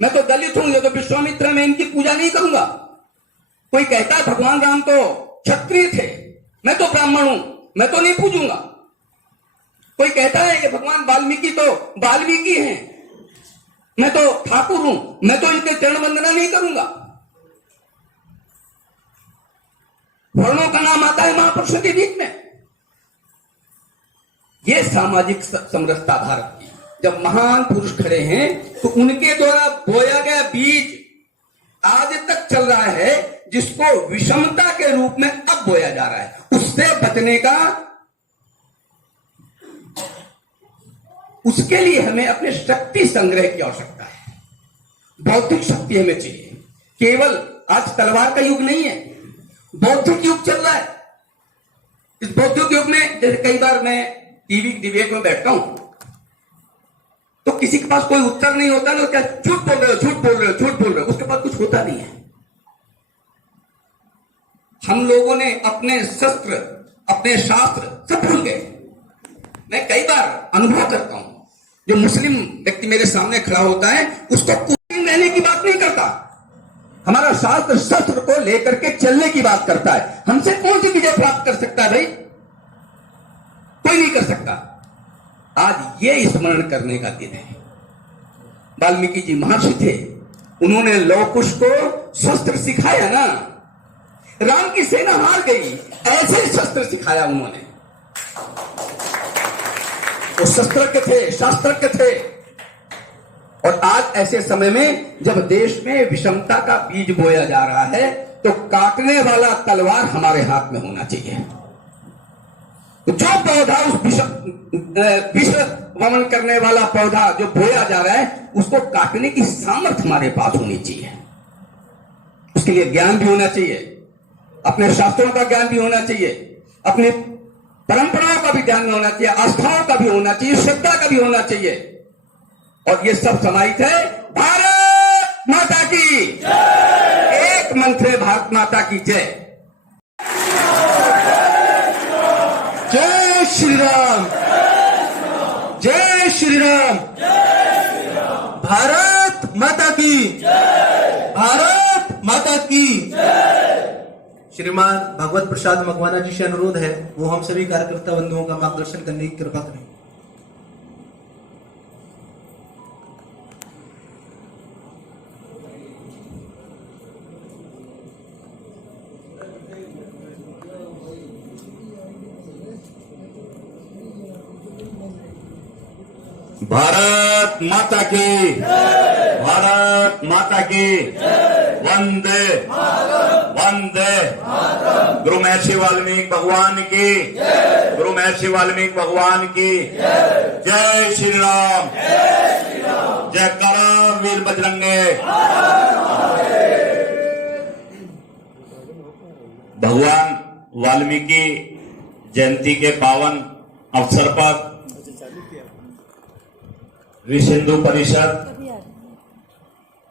मैं तो दलित हूं, ये तो विश्वामित्र है, मैं इनकी पूजा नहीं करूंगा। कोई कहता है भगवान राम तो क्षत्रिय थे, मैं तो ब्राह्मण हूं, मैं तो नहीं पूजूंगा। कोई कहता है कि भगवान वाल्मीकि तो वाल्मीकि हैं, मैं तो ठाकुर हूं, मैं तो इनके चरण वंदना नहीं करूंगा। वर्णों का नाम आता है महापुरुषों के बीच में। यह सामाजिक समरसता भारत की, जब महान पुरुष खड़े हैं तो उनके द्वारा बोया गया बीज आज तक चल रहा है, जिसको विषमता के रूप में अब बोया जा रहा है। उससे बचने का, उसके लिए हमें अपने शक्ति संग्रह की आवश्यकता है। बौद्धिक शक्ति हमें चाहिए। केवल आज तलवार का युग नहीं है, बौद्धिक युग चल रहा है। इस बौद्धिक युग में जैसे कई बार मैं टीवी डिबेट में बैठता हूं तो किसी के पास कोई उत्तर नहीं होता ना, क्या झूठ बोल रहे हो, झूठ बोल रहे हो, झूठ बोल रहे हो, उसके पास कुछ होता नहीं है। हम लोगों ने अपने शस्त्र, अपने शास्त्र सब भूल गए। मैं कई बार अनुभव करता हूं, जो मुस्लिम व्यक्ति मेरे सामने खड़ा होता है उसको कुकिंग रहने की बात नहीं करता, हमारा शास्त्र शस्त्र को लेकर के चलने की बात करता है। हमसे कौन सी विजय प्राप्त कर सकता है भाई? कोई नहीं कर सकता। आज ये स्मरण करने का दिन है। वाल्मीकि जी महर्षि थे, उन्होंने लौह कुश को शस्त्र सिखाया ना। राम की सेना हार गई, ऐसे शस्त्र सिखाया उन्होंने। वो शस्त्रज्ञ थे, शास्त्रज्ञ थे। और आज ऐसे समय में जब देश में विषमता का बीज बोया जा रहा है, तो काटने वाला तलवार हमारे हाथ में होना चाहिए। जो पौधा उस विष वमन करने वाला पौधा जो बोया जा रहा है, उसको काटने की सामर्थ्य हमारे पास होनी चाहिए। उसके लिए ज्ञान भी होना चाहिए, अपने शास्त्रों का ज्ञान भी होना चाहिए, अपने परंपराओं का भी ज्ञान होना चाहिए, आस्थाओं का भी होना चाहिए, श्रद्धा का भी होना चाहिए। और ये सब समाहित है भारत माता की एक मंत्र है, भारत माता की जय। जय श्री राम, जय श्री राम, भारत माता की, भारत माता की। श्रीमान भगवत प्रसाद मकवाना जी से अनुरोध है, वो हम सभी कार्यकर्ता बंधुओं का मार्गदर्शन करने की कृपा करें। भारत माता की, भारत माता की, वंदे वंदे। गुरु महर्षि वाल्मीकि भगवान की, गुरु महर्षि वाल्मीकि भगवान की जय श्री राम, जय करा वीर बजरंगे। भगवान वाल्मीकि जयंती के पावन अवसर पर विश्व हिंदू परिषद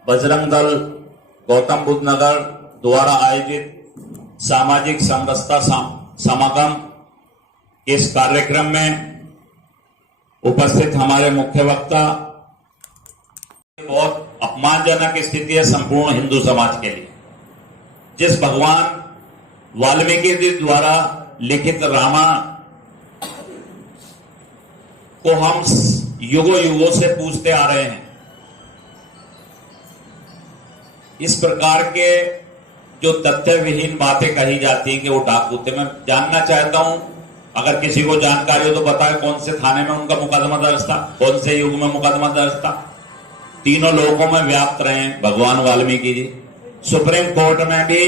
बजरंग दल गौतम बुद्ध नगर द्वारा आयोजित सामाजिक समरसता समागम इस कार्यक्रम में उपस्थित हमारे मुख्य वक्ता, बहुत अपमानजनक स्थिति है संपूर्ण हिंदू समाज के लिए। जिस भगवान वाल्मीकि जी द्वारा लिखित रामायण को हम युगों युगों से पूछते आ रहे हैं, इस प्रकार के जो तथ्य विहीन बातें कही जाती हैं कि वो डाकू थे। मैं जानना चाहता हूं, अगर किसी को जानकारी हो तो बताए कौन से थाने में उनका मुकदमा दर्ज था, कौन से युग में मुकदमा दर्ज था। तीनों लोगों में व्याप्त रहे भगवान वाल्मीकि जी। सुप्रीम कोर्ट में भी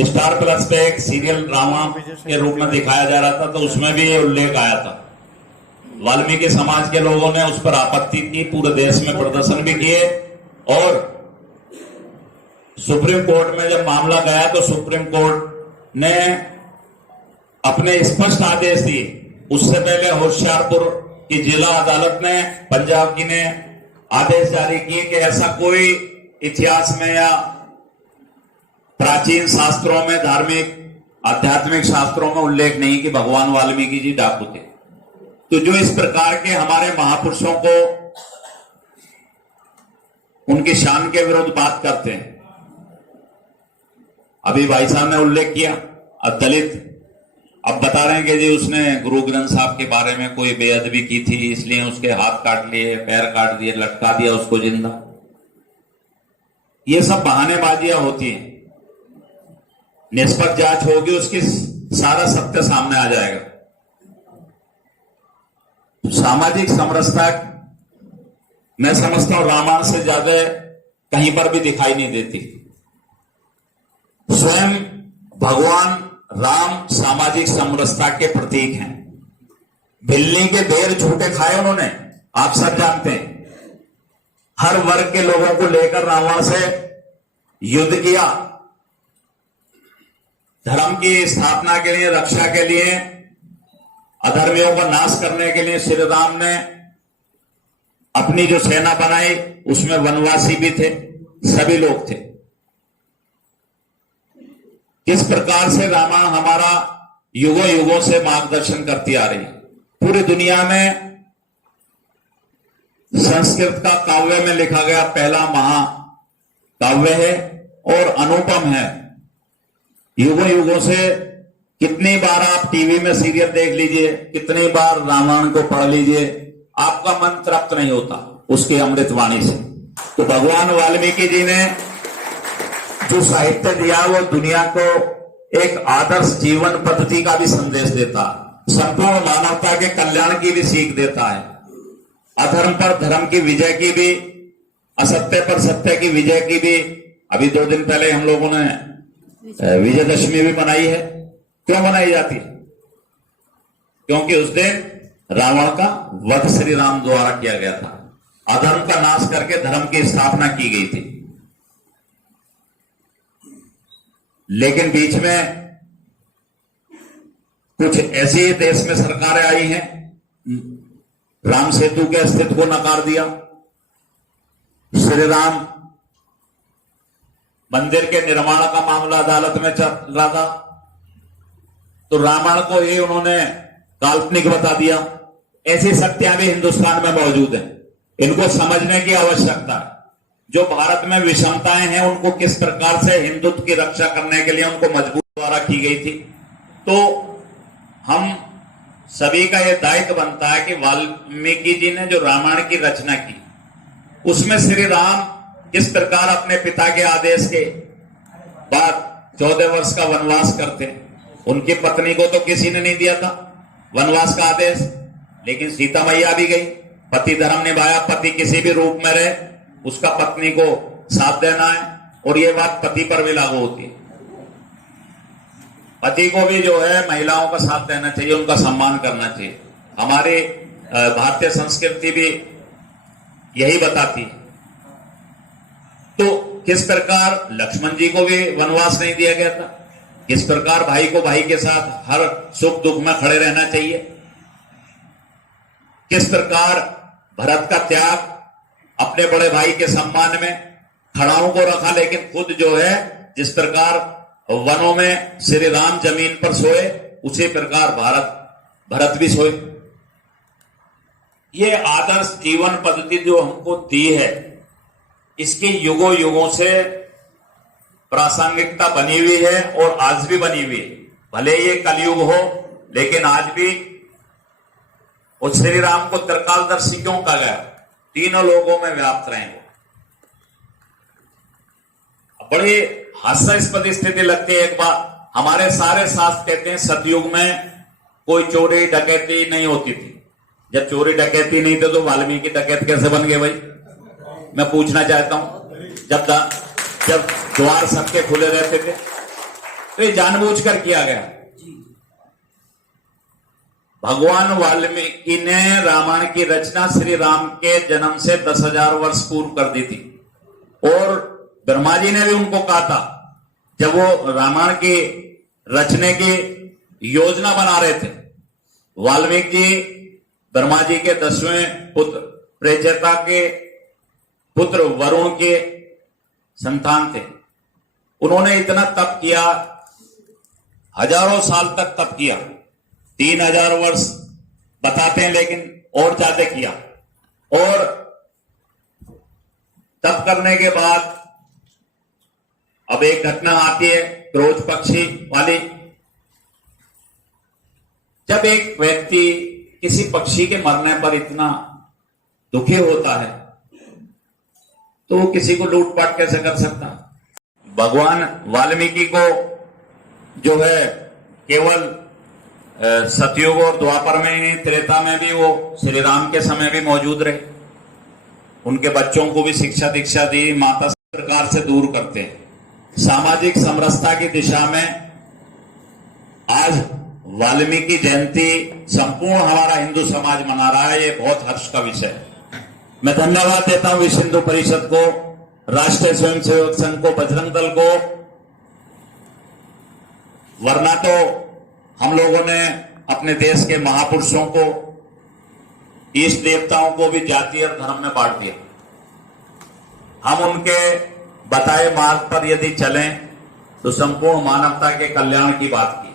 स्टार प्लस पे एक सीरियल ड्रामा के रूप में दिखाया जा रहा था, तो उसमें भी ये उल्लेख आया था। वाल्मीकि समाज के लोगों ने उस पर आपत्ति की, पूरे देश में प्रदर्शन भी किए, और सुप्रीम कोर्ट में जब मामला गया तो सुप्रीम कोर्ट ने अपने स्पष्ट आदेश दिए। उससे पहले होशियारपुर की जिला अदालत ने, पंजाब की ने आदेश जारी किए कि ऐसा कोई इतिहास में या प्राचीन शास्त्रों में, धार्मिक आध्यात्मिक शास्त्रों में उल्लेख नहीं कि भगवान वाल्मीकि जी डाकू थे। तो जो इस प्रकार के हमारे महापुरुषों को उनकी शान के विरुद्ध बात करते हैं, अभी भाई साहब ने उल्लेख किया दलित, अब बता रहे हैं कि जी उसने गुरु ग्रंथ साहब के बारे में कोई बेअदबी की थी, इसलिए उसके हाथ काट लिए, पैर काट दिए, लटका दिया उसको जिंदा। ये सब बहानेबाजियां होती हैं। निष्पक्ष जांच होगी, उसकी सारा सत्य सामने आ जाएगा। सामाजिक समरसता मैं समझता हूं रामायण से ज्यादा कहीं पर भी दिखाई नहीं देती। स्वयं भगवान राम सामाजिक समरसता के प्रतीक हैं। बिल्ली के ढेर झूठे खाए उन्होंने, आप सब जानते हैं। हर वर्ग के लोगों को लेकर रावण से युद्ध किया, धर्म की स्थापना के लिए, रक्षा के लिए, अधर्मियों का नाश करने के लिए श्री राम ने अपनी जो सेना बनाई, उसमें वनवासी भी थे, सभी लोग थे। किस प्रकार से रामायण हमारा युगों युगों से मार्गदर्शन करती आ रही है। पूरी दुनिया में संस्कृत का काव्य में लिखा गया पहला महाकाव्य है और अनुपम है। युगों युगों से कितनी बार आप टीवी में सीरियल देख लीजिए, कितनी बार रामायण को पढ़ लीजिए, आपका मन तृप्त नहीं होता उसकी अमृत वाणी से। तो भगवान वाल्मीकि जी ने जो साहित्य दिया वो दुनिया को एक आदर्श जीवन पद्धति का भी संदेश देता है, संपूर्ण मानवता के कल्याण की भी सीख देता है। अधर्म पर धर्म की विजय की भी, असत्य पर सत्य की विजय की भी। अभी 2 दिन पहले हम लोगों ने विजयदशमी भी मनाई है। क्यों मनाई जाती है? क्योंकि उस दिन रावण का वध श्री राम द्वारा किया गया था। अधर्म का नाश करके धर्म की स्थापना की गई थी। लेकिन बीच में कुछ ऐसी देश में सरकारें आई हैं, राम सेतु के अस्तित्व को नकार दिया। श्री राम मंदिर के निर्माण का मामला अदालत में चल रहा था, तो रामायण को ही उन्होंने काल्पनिक बता दिया। ऐसी शक्तियां भी हिंदुस्तान में मौजूद हैं, इनको समझने की आवश्यकता है। जो भारत में विषमताएं हैं उनको किस प्रकार से हिंदुत्व की रक्षा करने के लिए उनको मजबूत द्वारा की गई थी। तो हम सभी का यह दायित्व बनता है कि वाल्मीकि जी ने जो रामायण की रचना की, उसमें श्री राम किस प्रकार अपने पिता के आदेश के बाद 14 वर्ष का वनवास करते। उनकी पत्नी को तो किसी ने नहीं दिया था वनवास का आदेश, लेकिन सीता मैया भी गई, पति धर्म निभाया। पति किसी भी रूप में रहे, उसका पत्नी को साथ देना है, और यह बात पति पर भी लागू होती है। पति को भी जो है महिलाओं का साथ देना चाहिए, उनका सम्मान करना चाहिए। हमारी भारतीय संस्कृति भी यही बताती है। तो किस प्रकार लक्ष्मण जी को भी वनवास नहीं दिया गया था, किस प्रकार भाई को भाई के साथ हर सुख दुख में खड़े रहना चाहिए, किस प्रकार भरत का त्याग अपने बड़े भाई के सम्मान में खड़ाओं को रखा, लेकिन खुद जो है जिस प्रकार वनों में श्री राम जमीन पर सोए, उसी प्रकार भरत भी सोए। ये आदर्श जीवन पद्धति जो हमको दी है, इसकी युगों युगों से प्रासंगिकता बनी हुई है और आज भी बनी हुई है। भले ये कलयुग हो, लेकिन आज भी उस श्री राम को त्रिकालदर्शी क्यों कहा गया? तीनों लोगों में व्याप्त रहे। बड़ी हास्यास्पद स्थिति लगती है। एक बार हमारे सारे शास्त्र कहते हैं सतयुग में कोई चोरी डकैती नहीं होती थी। जब चोरी डकैती नहीं थी तो वाल्मीकि डकैत कैसे बन गए भाई? मैं पूछना चाहता हूं। जब द्वार सबके खुले रहते थे तो ये जानबूझकर किया गया। भगवान वाल्मीकि ने रामायण की रचना श्री राम के जन्म से 10,000 वर्ष पूर्व कर दी थी, और ब्रह्मा जी ने भी उनको कहा था, जब वो रामायण की रचने की योजना बना रहे थे। वाल्मीकि जी ब्रह्मा जी के 10वें पुत्र, प्रेचेता के पुत्र वरुण के संतान थे। उन्होंने इतना तप किया, हजारों साल तक तप किया, 3,000 वर्ष बताते हैं, लेकिन और ज्यादा किया। और तप करने के बाद अब एक घटना आती है क्रोध पक्षी वाली। जब एक व्यक्ति किसी पक्षी के मरने पर इतना दुखी होता है तो वो किसी को लूटपाट कैसे कर सकता? भगवान वाल्मीकि को जो है केवल सतयुग और द्वापर में ही, त्रेता में भी वो श्री राम के समय भी मौजूद रहे। उनके बच्चों को भी शिक्षा दीक्षा दी, माता प्रकार से दूर करते हैं। सामाजिक समरसता की दिशा में आज वाल्मीकि जयंती संपूर्ण हमारा हिंदू समाज मना रहा है। ये बहुत हर्ष का विषय है। मैं धन्यवाद देता हूं विश्व हिंदू परिषद को, राष्ट्रीय स्वयंसेवक संघ को, बजरंग दल को। वरना तो हम लोगों ने अपने देश के महापुरुषों को, इष्ट देवताओं को भी जाति और धर्म में बांट दिया। हम उनके बताए मार्ग पर यदि चलें तो संपूर्ण मानवता के कल्याण की बात की।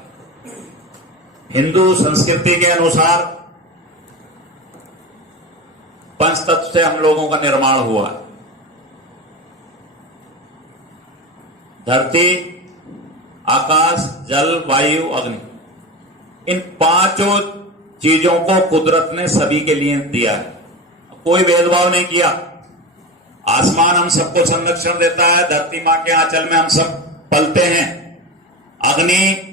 हिंदू संस्कृति के अनुसार पंचतत्व से हम लोगों का निर्माण हुआ। धरती, आकाश, जल, वायु, अग्नि, इन पांचों चीजों को कुदरत ने सभी के लिए दिया है। कोई भेदभाव नहीं किया। आसमान हम सबको संरक्षण देता है, धरती मां के आंचल में हम सब पलते हैं। अग्नि,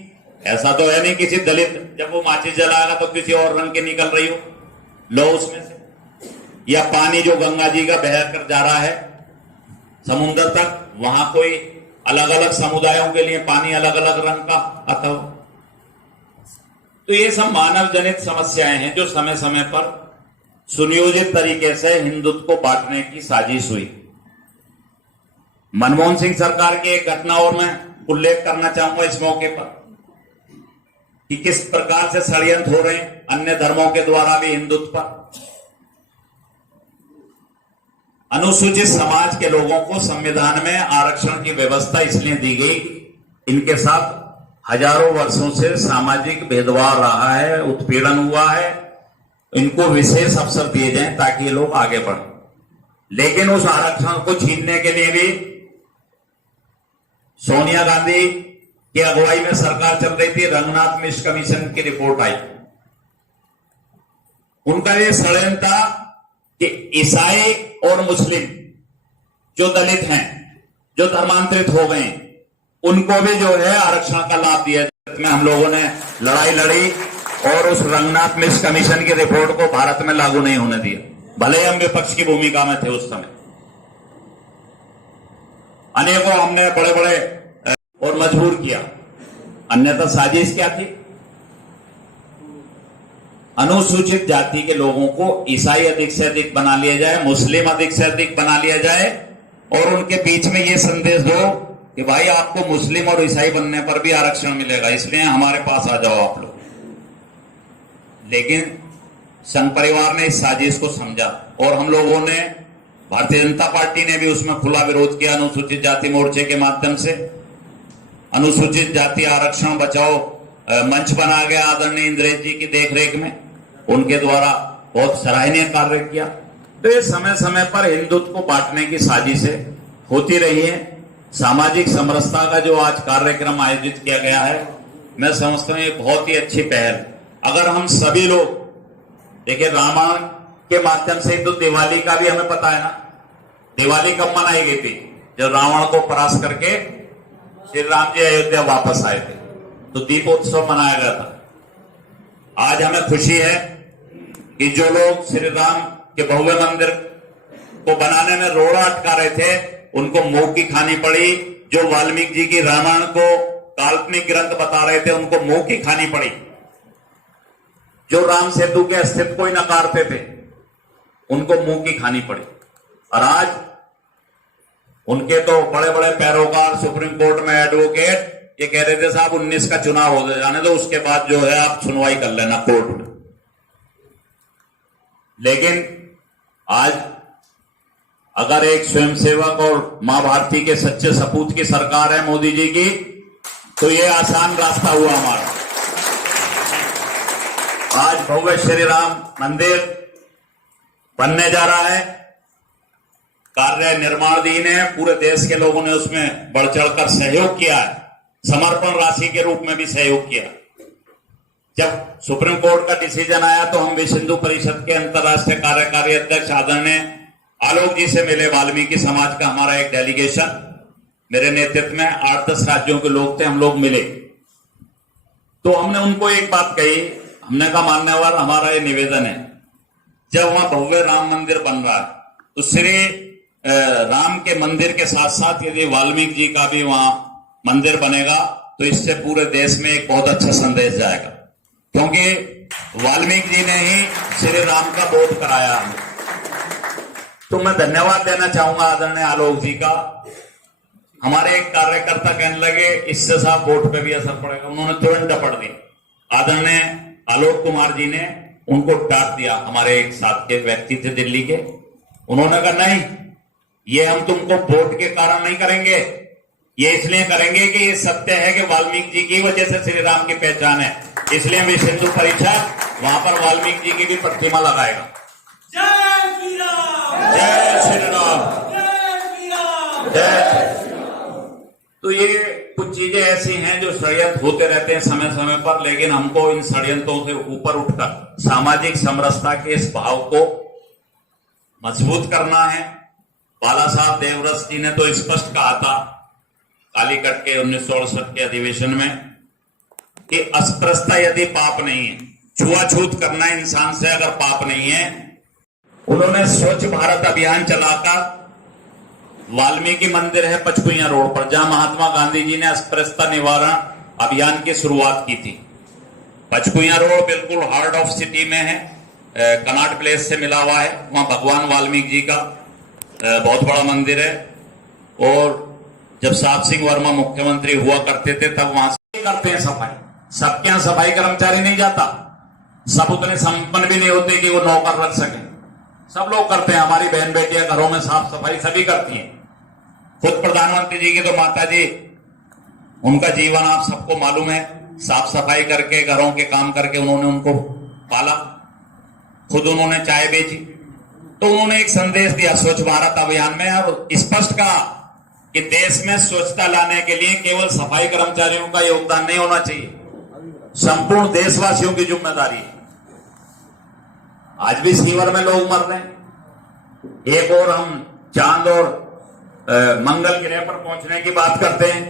ऐसा तो है नहीं किसी दलित जब वो माचिस जलाएगा तो किसी और रंग की निकल रही हो, लो उसमें से। या पानी जो गंगा जी का बह कर जा रहा है समुद्र तक, वहां कोई अलग अलग समुदायों के लिए पानी अलग अलग रंग का आता हो। तो ये सब मानव जनित समस्याएं हैं जो समय समय पर सुनियोजित तरीके से हिंदुत्व को बांटने की साजिश हुई। मनमोहन सिंह सरकार की एक घटना और मैं उल्लेख करना चाहूंगा इस मौके पर कि किस प्रकार से षड्यंत्र हो रहे हैं अन्य धर्मों के द्वारा भी हिंदुत्व पर। अनुसूचित समाज के लोगों को संविधान में आरक्षण की व्यवस्था इसलिए दी गई, इनके साथ हजारों वर्षों से सामाजिक भेदभाव रहा है, उत्पीड़न हुआ है। इनको विशेष अवसर दिए जाएं ताकि ये लोग आगे बढ़ें। लेकिन उस आरक्षण को छीनने के लिए भी सोनिया गांधी की अगुवाई में सरकार चल रही थी। रंगनाथ मिश्र कमीशन की रिपोर्ट आई। उनका ये षड्यंत्र था कि ईसाई और मुस्लिम जो दलित हैं, जो धर्मांतरित हो गए, उनको भी जो है आरक्षण का लाभ दिया। में हम लोगों ने लड़ाई लड़ी और उस रंगनाथ मिश्र कमीशन की रिपोर्ट को भारत में लागू नहीं होने दिया। भले ही हम विपक्ष की भूमिका में थे उस समय। अनेकों हमने बड़े बड़े और मजबूर किया। अन्यथा साजिश क्या थी? अनुसूचित जाति के लोगों को ईसाई अधिक से अधिक बना लिया जाए, मुस्लिम अधिक से अधिक बना लिया जाए और उनके बीच में यह संदेश दो कि भाई आपको मुस्लिम और ईसाई बनने पर भी आरक्षण मिलेगा, इसलिए हमारे पास आ जाओ आप लोग। लेकिन संघ परिवार ने इस साजिश को समझा और हम लोगों ने, भारतीय जनता पार्टी ने भी उसमें खुला विरोध किया। अनुसूचित जाति मोर्चे के माध्यम से अनुसूचित जाति आरक्षण बचाओ मंच बना गया आदरणीय इंद्रेश जी की देखरेख में, उनके द्वारा बहुत सराहनीय कार्य किया। तो ये समय समय पर हिंदुत्व को बांटने की साजिशें होती रही है। सामाजिक समरसता का जो आज कार्यक्रम आयोजित किया गया है, मैं समझता हूं ये बहुत ही अच्छी पहल। अगर हम सभी लोग देखिए, रामायण के माध्यम से तो दिवाली का भी हमें पता है ना, दिवाली कब मनाई गई थी? जब रावण को परास्त करके श्री राम जी अयोध्या वापस आए थे, तो दीपोत्सव मनाया गया था। आज हमें खुशी है कि जो लोग श्री राम के भव्य मंदिर को बनाने में रोड़ा अटका रहे थे, उनको मुंह की खानी पड़ी। जो वाल्मीकि जी की रामायण को काल्पनिक ग्रंथ बता रहे थे, उनको मुंह की खानी पड़ी। जो राम सेतु के अस्तित्व को ही नकारते थे, उनको मुंह की खानी पड़ी। और आज उनके तो बड़े बड़े पैरोकार सुप्रीम कोर्ट में एडवोकेट ये कह रहे थे साहब 19 का चुनाव हो जाने दो, उसके बाद जो है आप सुनवाई कर लेना कोर्ट में। लेकिन आज अगर एक स्वयंसेवक और मां भारती के सच्चे सपूत की सरकार है मोदी जी की, तो ये आसान रास्ता हुआ हमारा। आज भव्य श्री राम मंदिर बनने जा रहा है, कार्य निर्माणाधीन है, पूरे देश के लोगों ने उसमें बढ़ चढ़कर सहयोग किया है, समर्पण राशि के रूप में भी सहयोग किया। जब सुप्रीम कोर्ट का डिसीजन आया तो हम विश्व हिंदू परिषद के अंतर्राष्ट्रीय कार्यकारी अध्यक्ष आदरणीय आलोक जी से मिले। वाल्मीकि समाज का हमारा एक डेलीगेशन, मेरे नेतृत्व में 8-10 राज्यों के लोग थे, हम लोग मिले। तो हमने उनको एक बात कही, हमने कहा मान्यवर हमारा ये निवेदन है, जब वहां भव्य राम मंदिर बन रहा है तो श्री राम के मंदिर के साथ साथ यदि वाल्मीकि जी का भी वहां मंदिर बनेगा तो इससे पूरे देश में एक बहुत अच्छा संदेश जाएगा, क्योंकि वाल्मीकि जी ने ही श्री राम का बोध कराया हमें। तो मैं धन्यवाद देना चाहूंगा आदरणीय आलोक जी का। हमारे एक कार्यकर्ता कहने लगे इससे साहब वोट पे भी असर पड़ेगा, उन्होंने तुरंत डपट दी। आदरणीय आलोक कुमार जी ने उनको डांट दिया, हमारे एक साथ के व्यक्ति थे दिल्ली के, उन्होंने कहा नहीं, ये हम तुमको वोट के कारण नहीं करेंगे, ये इसलिए करेंगे कि ये सत्य है कि वाल्मीकि जी की वजह से श्री राम की पहचान है, इसलिए विश्व हिंदू परिषद वहां पर वाल्मीकि जी की भी प्रतिमा लगाएगा। जय श्री राम, जय श्री राम, जय श्री राम, जय। तो ये कुछ चीजें ऐसी हैं जो षड्यंत्र होते रहते हैं समय समय पर, लेकिन हमको इन षड्यंत्रों से ऊपर उठकर सामाजिक समरसता के इस भाव को मजबूत करना है। बाला साहब देवव्रत जी ने तो स्पष्ट कहा था कालीकट के 1968 के अधिवेशन में कि अस्पृश्यता यदि पाप नहीं है, छुआछूत करना इंसान से अगर पाप नहीं है। उन्होंने स्वच्छ भारत अभियान चलाकर वाल्मीकि मंदिर है पचकुइया रोड पर, जहां महात्मा गांधी जी ने अस्पृश्यता निवारण अभियान की शुरुआत की थी। पचकुइया रोड बिल्कुल हार्ट ऑफ सिटी में है, कनाट प्लेस से मिला हुआ है। वहां भगवान वाल्मीकि जी का बहुत बड़ा मंदिर है। और जब साहब सिंह वर्मा मुख्यमंत्री हुआ करते थे तब वहां से करते हैं सफाई। सबके यहां सफाई कर्मचारी नहीं जाता, सब उतने संपन्न भी नहीं होते कि वो नौकर रख सके, सब लोग करते हैं। हमारी बहन बेटियां घरों में साफ सफाई सभी करती हैं। खुद प्रधानमंत्री जी की तो माता जी, उनका जीवन आप सबको मालूम है, साफ सफाई करके घरों के काम करके उन्होंने उनको पाला, खुद उन्होंने चाय बेची। तो उन्होंने एक संदेश दिया स्वच्छ भारत अभियान में, और स्पष्ट कहा कि देश में स्वच्छता लाने के लिए केवल सफाई कर्मचारियों का योगदान नहीं होना चाहिए, संपूर्ण देशवासियों की जिम्मेदारी है। आज भी सीवर में लोग मर रहे हैं, एक और हम चांद और मंगल ग्रह पर पहुंचने की बात करते हैं।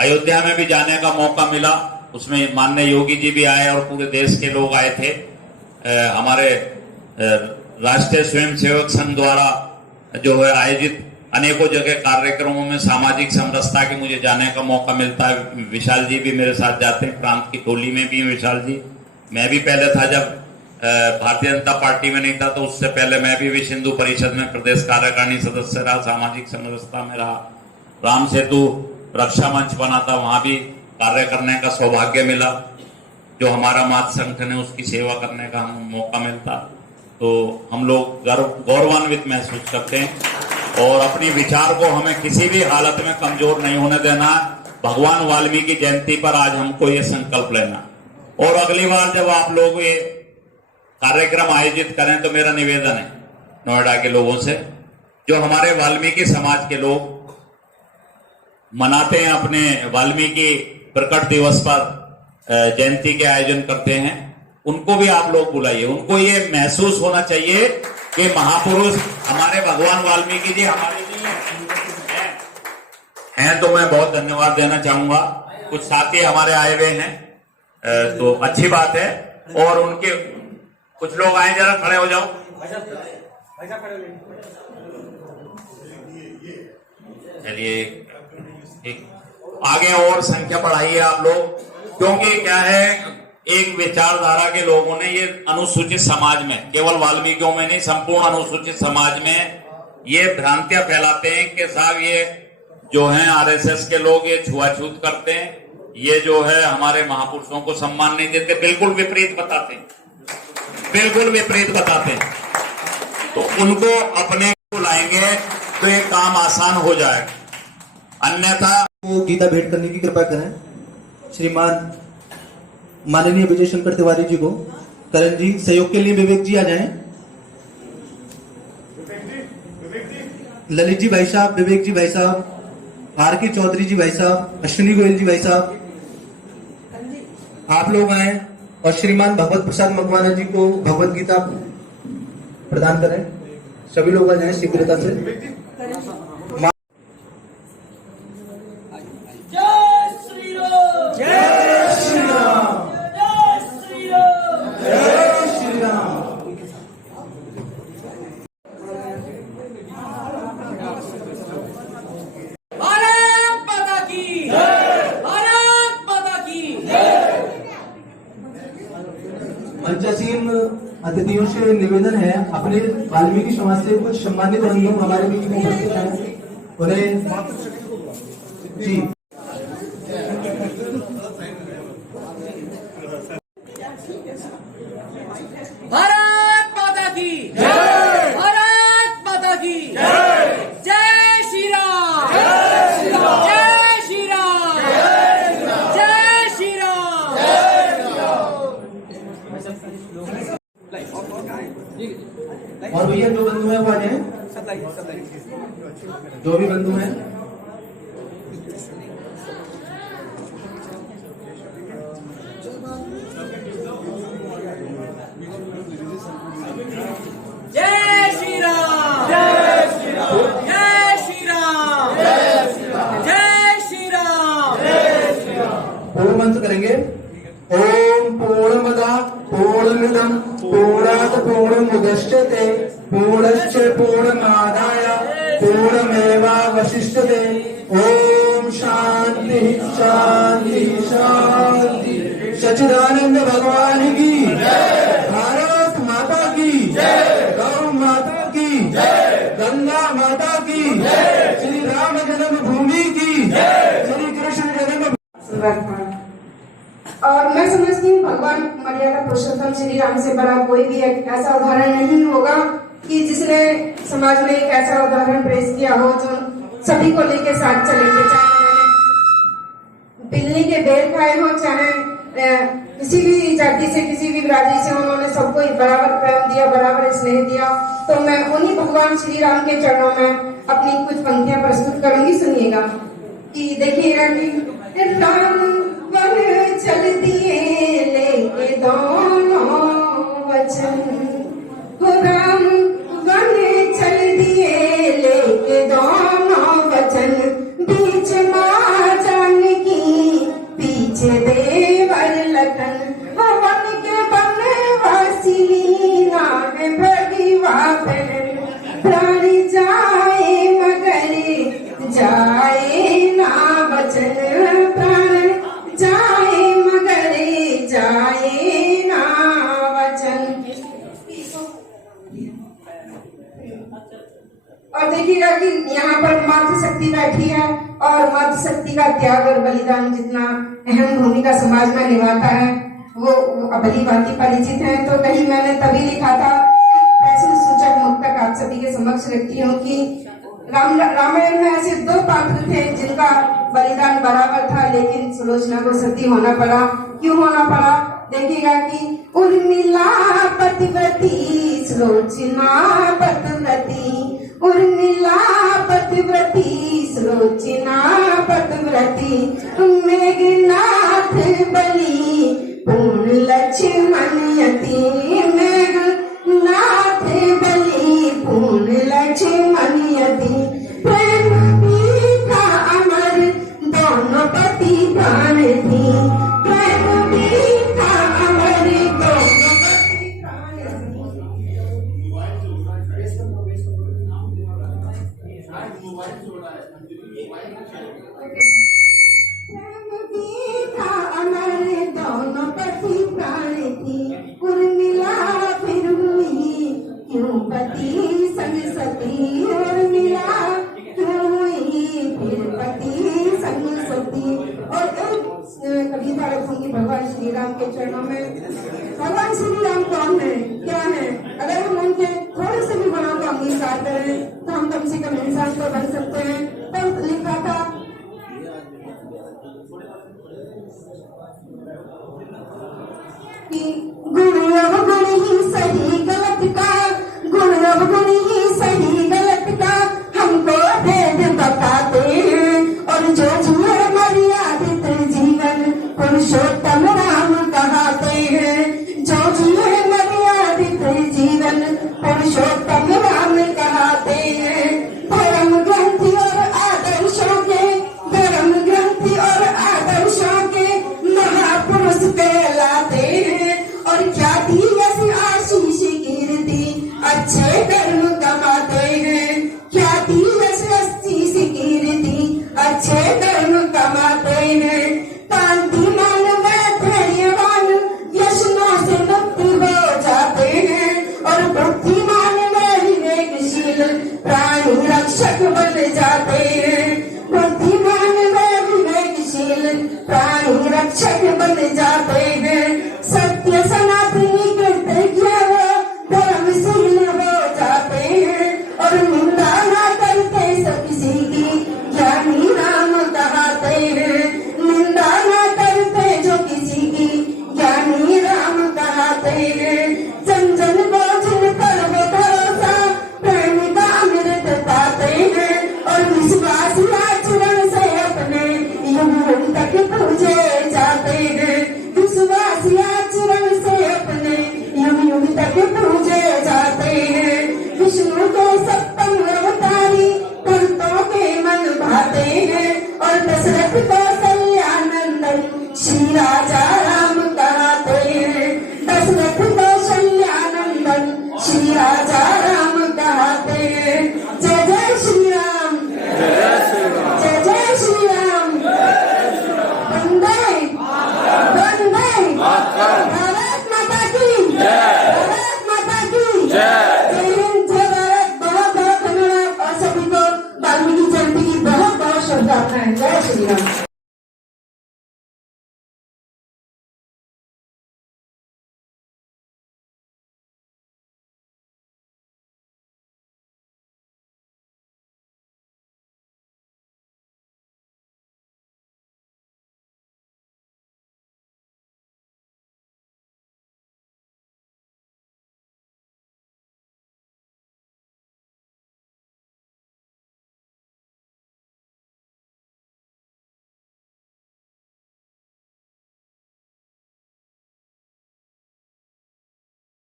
अयोध्या में भी जाने का मौका मिला, उसमें माननीय योगी जी भी आए और पूरे देश के लोग आए थे। हमारे राष्ट्रीय स्वयंसेवक संघ द्वारा जो है आयोजित अनेकों जगह कार्यक्रमों में सामाजिक समरसता के मुझे जाने का मौका मिलता है। विशाल जी भी मेरे साथ जाते हैं, प्रांत की टोली में भी विशाल जी। मैं भी पहले था जब भारतीय जनता पार्टी में नहीं था, तो उससे पहले मैं भी विश्व हिंदू परिषद में प्रदेश कार्यकारिणी सदस्य रहा, सामाजिक समरसता में रहा। राम सेतु रक्षा मंच बना था, वहां भी कार्य करने का सौभाग्य मिला। जो हमारा मातृ संगठन है उसकी सेवा करने का हम मौका मिलता, तो हम लोग गौरवान्वित महसूस करते हैं। और अपनी विचार को हमें किसी भी हालत में कमजोर नहीं होने देना। भगवान वाल्मीकि जयंती पर आज हमको ये संकल्प लेना, और अगली बार जब आप लोग ये कार्यक्रम आयोजित करें तो मेरा निवेदन है नोएडा के लोगों से, जो हमारे वाल्मीकि समाज के लोग मनाते हैं अपने वाल्मीकि प्रकट दिवस पर जयंती के आयोजन करते हैं, उनको भी आप लोग बुलाइए। उनको ये महसूस होना चाहिए कि महापुरुष हमारे भगवान वाल्मीकि जी हमारे लिए हैं। तो मैं बहुत धन्यवाद देना चाहूंगा। कुछ साथी हमारे आए हुए हैं, तो अच्छी बात है। और उनके कुछ लोग आए, जरा खड़े हो जाओ। चलिए आगे और संख्या बढ़ाइए आप लोग, क्योंकि क्या है, एक विचारधारा के लोगों ने ये अनुसूचित समाज में, केवल वाल्मीकियों में नहीं, संपूर्ण अनुसूचित समाज में ये भ्रांतियां फैलाते हैं कि साहब ये जो हैं आरएसएस के लोग ये छुआछूत करते हैं, ये जो है हमारे महापुरुषों को सम्मान नहीं देते। बिल्कुल विपरीत बताते हैं, बिल्कुल विपरीत बताते हैं। तो उनको अपने को लाएंगे तो ये काम आसान हो जाएगा, अन्यथा को गीता भेंट करने की कृपा करें। श्रीमान माननीय विजय शंकर तिवारी जी को। करण जी सहयोग के लिए विवेक जी आ जाएं। ललित जी भाई साहब, विवेक जी भाई साहब, आर के चौधरी जी भाई साहब, अश्विनी गोयल जी भाई साहब, आप लोग आए और श्रीमान भगवत प्रसाद मकवाना जी को भगवत गीता प्रदान करें। सभी लोग आ जाएं शीघ्रता से। मंचासीन अतिथियों से निवेदन है, अपने वाल्मीकि समाज से कुछ सम्मानित बंधु हमारे बीच में उपस्थित हैं, उन्हें जी भारत माता की जय, भारत माता की जय, जय श्री राम, जय श्री राम, जय श्री राम, जय श्री राम, जय श्री राम। और भैया जो बंधु हैं वो आ जाएं, जो भी बंधु हैं। जय श्री राम, जय श्री राम, जय श्री राम, जय श्री राम, जय श्री राम, जय श्री राम। पूर्ण मंत्र करेंगे। ओम पूर्णमदा पूर्णमिदं पूर्णात् पूर्णमुदच्यते पूर्णस्य पूर्णमादाय पूर्णमेवावशिष्यते। ओम शांति शांति शांति। सच्चिदानंद भगवान की जय, भारत माता की जय, गौ माता की जय, गंगा माता की जय, श्री राम जन्मभूमि की जय, श्री कृष्ण जन्म। और मैं समझती हूँ भगवान मर्यादा पुरुषोत्तम श्री राम से बड़ा कोई भी एक ऐसा उदाहरण नहीं होगा कि जिसने समाज में एक ऐसा उदाहरण पेश किया हो जो सभी को लेके साथ चलेंगे, चाहे बिल्ली के बेर खाए हो, चाहे किसी भी जाति से, किसी भी बिरादरी से, उन्होंने सबको बराबर प्रेम दिया, बराबर स्नेह दिया। तो मैं उन्हीं भगवान श्री राम के चरणों में अपनी कुछ पंक्तियां प्रस्तुत करूंगी, सुनिएगा। कि देखिएगा कि राम वन चल दिए लेके दोनों वचन, राम वन चल दिए लेके दोनों वचन, बीच मां जानकी पीछे देवर लखन, वन के बनवासी नाम भगवा बहन, प्राण जाए मगर जाए ना वचन, प्राण जाए मगर जाए और देखिएगा कि यहाँ पर मातृशक्ति बैठी है और मातृशक्ति का त्याग और बलिदान जितना अहम भूमिका समाज में निभाता है वो भली भांति परिचित है। तो कहीं मैंने तभी लिखा था प्रश्न सूचक मुक्तक आप सभी के समक्ष रखती हूँ कि रामायण में ऐसे दो पात्र थे जिनका बलिदान बराबर था, लेकिन सुलोचना को सती होना पड़ा। क्यों होना पड़ा? देखिएगा कि उर्मिला पतिव्रती, सुलोचना पतिव्रती, उर्मिला पतिव्रती, सुलोचना पतिव्रती, मेघनाथ बलि पूर्ण लक्ष्मण यति, मेघनाथ बलि पूर्ण लक्ष्मण यति, प्रेम मीठा अमर दोनों पति प्राण थी, प्रेम मीठा अमर दोनों पति प्राण था, अमर दोनों पति प्राण थी, उर्मिला फिर हुई क्यों पति संग सती, उर्मिला क्यों हुई फिर पति संग सती। और एक कविता रखूंगी भगवान श्री राम के चरणों में। भगवान श्री राम कौन है, क्या है? अगर हम उनके थोड़े से भी गुणों को अंगीकार करें तो हम कम से कम इंसान तो बन सकते हैं। तब लिखा था गुण अवगुण ही सही गलत का, गुण अवगुण ही सही गलत का हमको भेद बताते हैं, और जो जिए मर्यादित जीवन पुरुषोत्तम राम कहते हैं, जो जिए मर्यादित जीवन पुरुषोत्तम राम कहते हैं। धर्म ग्रंथि और आदर्शों के, धर्म ग्रंथि और आदर्शों के महापुरुष कहलाते हैं, और ख्याति यश आशीष कीर्ति अच्छे कर्म कमाते हैं, ख्याति यश आशीष कीर्ति अच्छे कर्म कमाते हैं। कांतिमान में धैर्यवान व्यसनों से मुक्त हो जाते हैं, और बुद्धिमान में विवेकशील प्राणी रक्षक बन जाते हैं, बुद्धिमान में विवेकशील प्राणी रक्षक बन जाते हैं। सत्य सनातनी कृतज्ञ हो धर्मशील हो जाते हैं, और निंदा न करते सब किसी की ज्ञानी राम कहते हैं, निंदा न करते जो किसी की ज्ञानी राम कहते हैं। जन जन को जिन पर वो भरोसा प्रेम का अमृत पाते हैं, और विश्वास आचरण से अपने युग तक पूजे जाते हैं, विश्वास आचरण से अपने युग तक पूजे जाते हैं।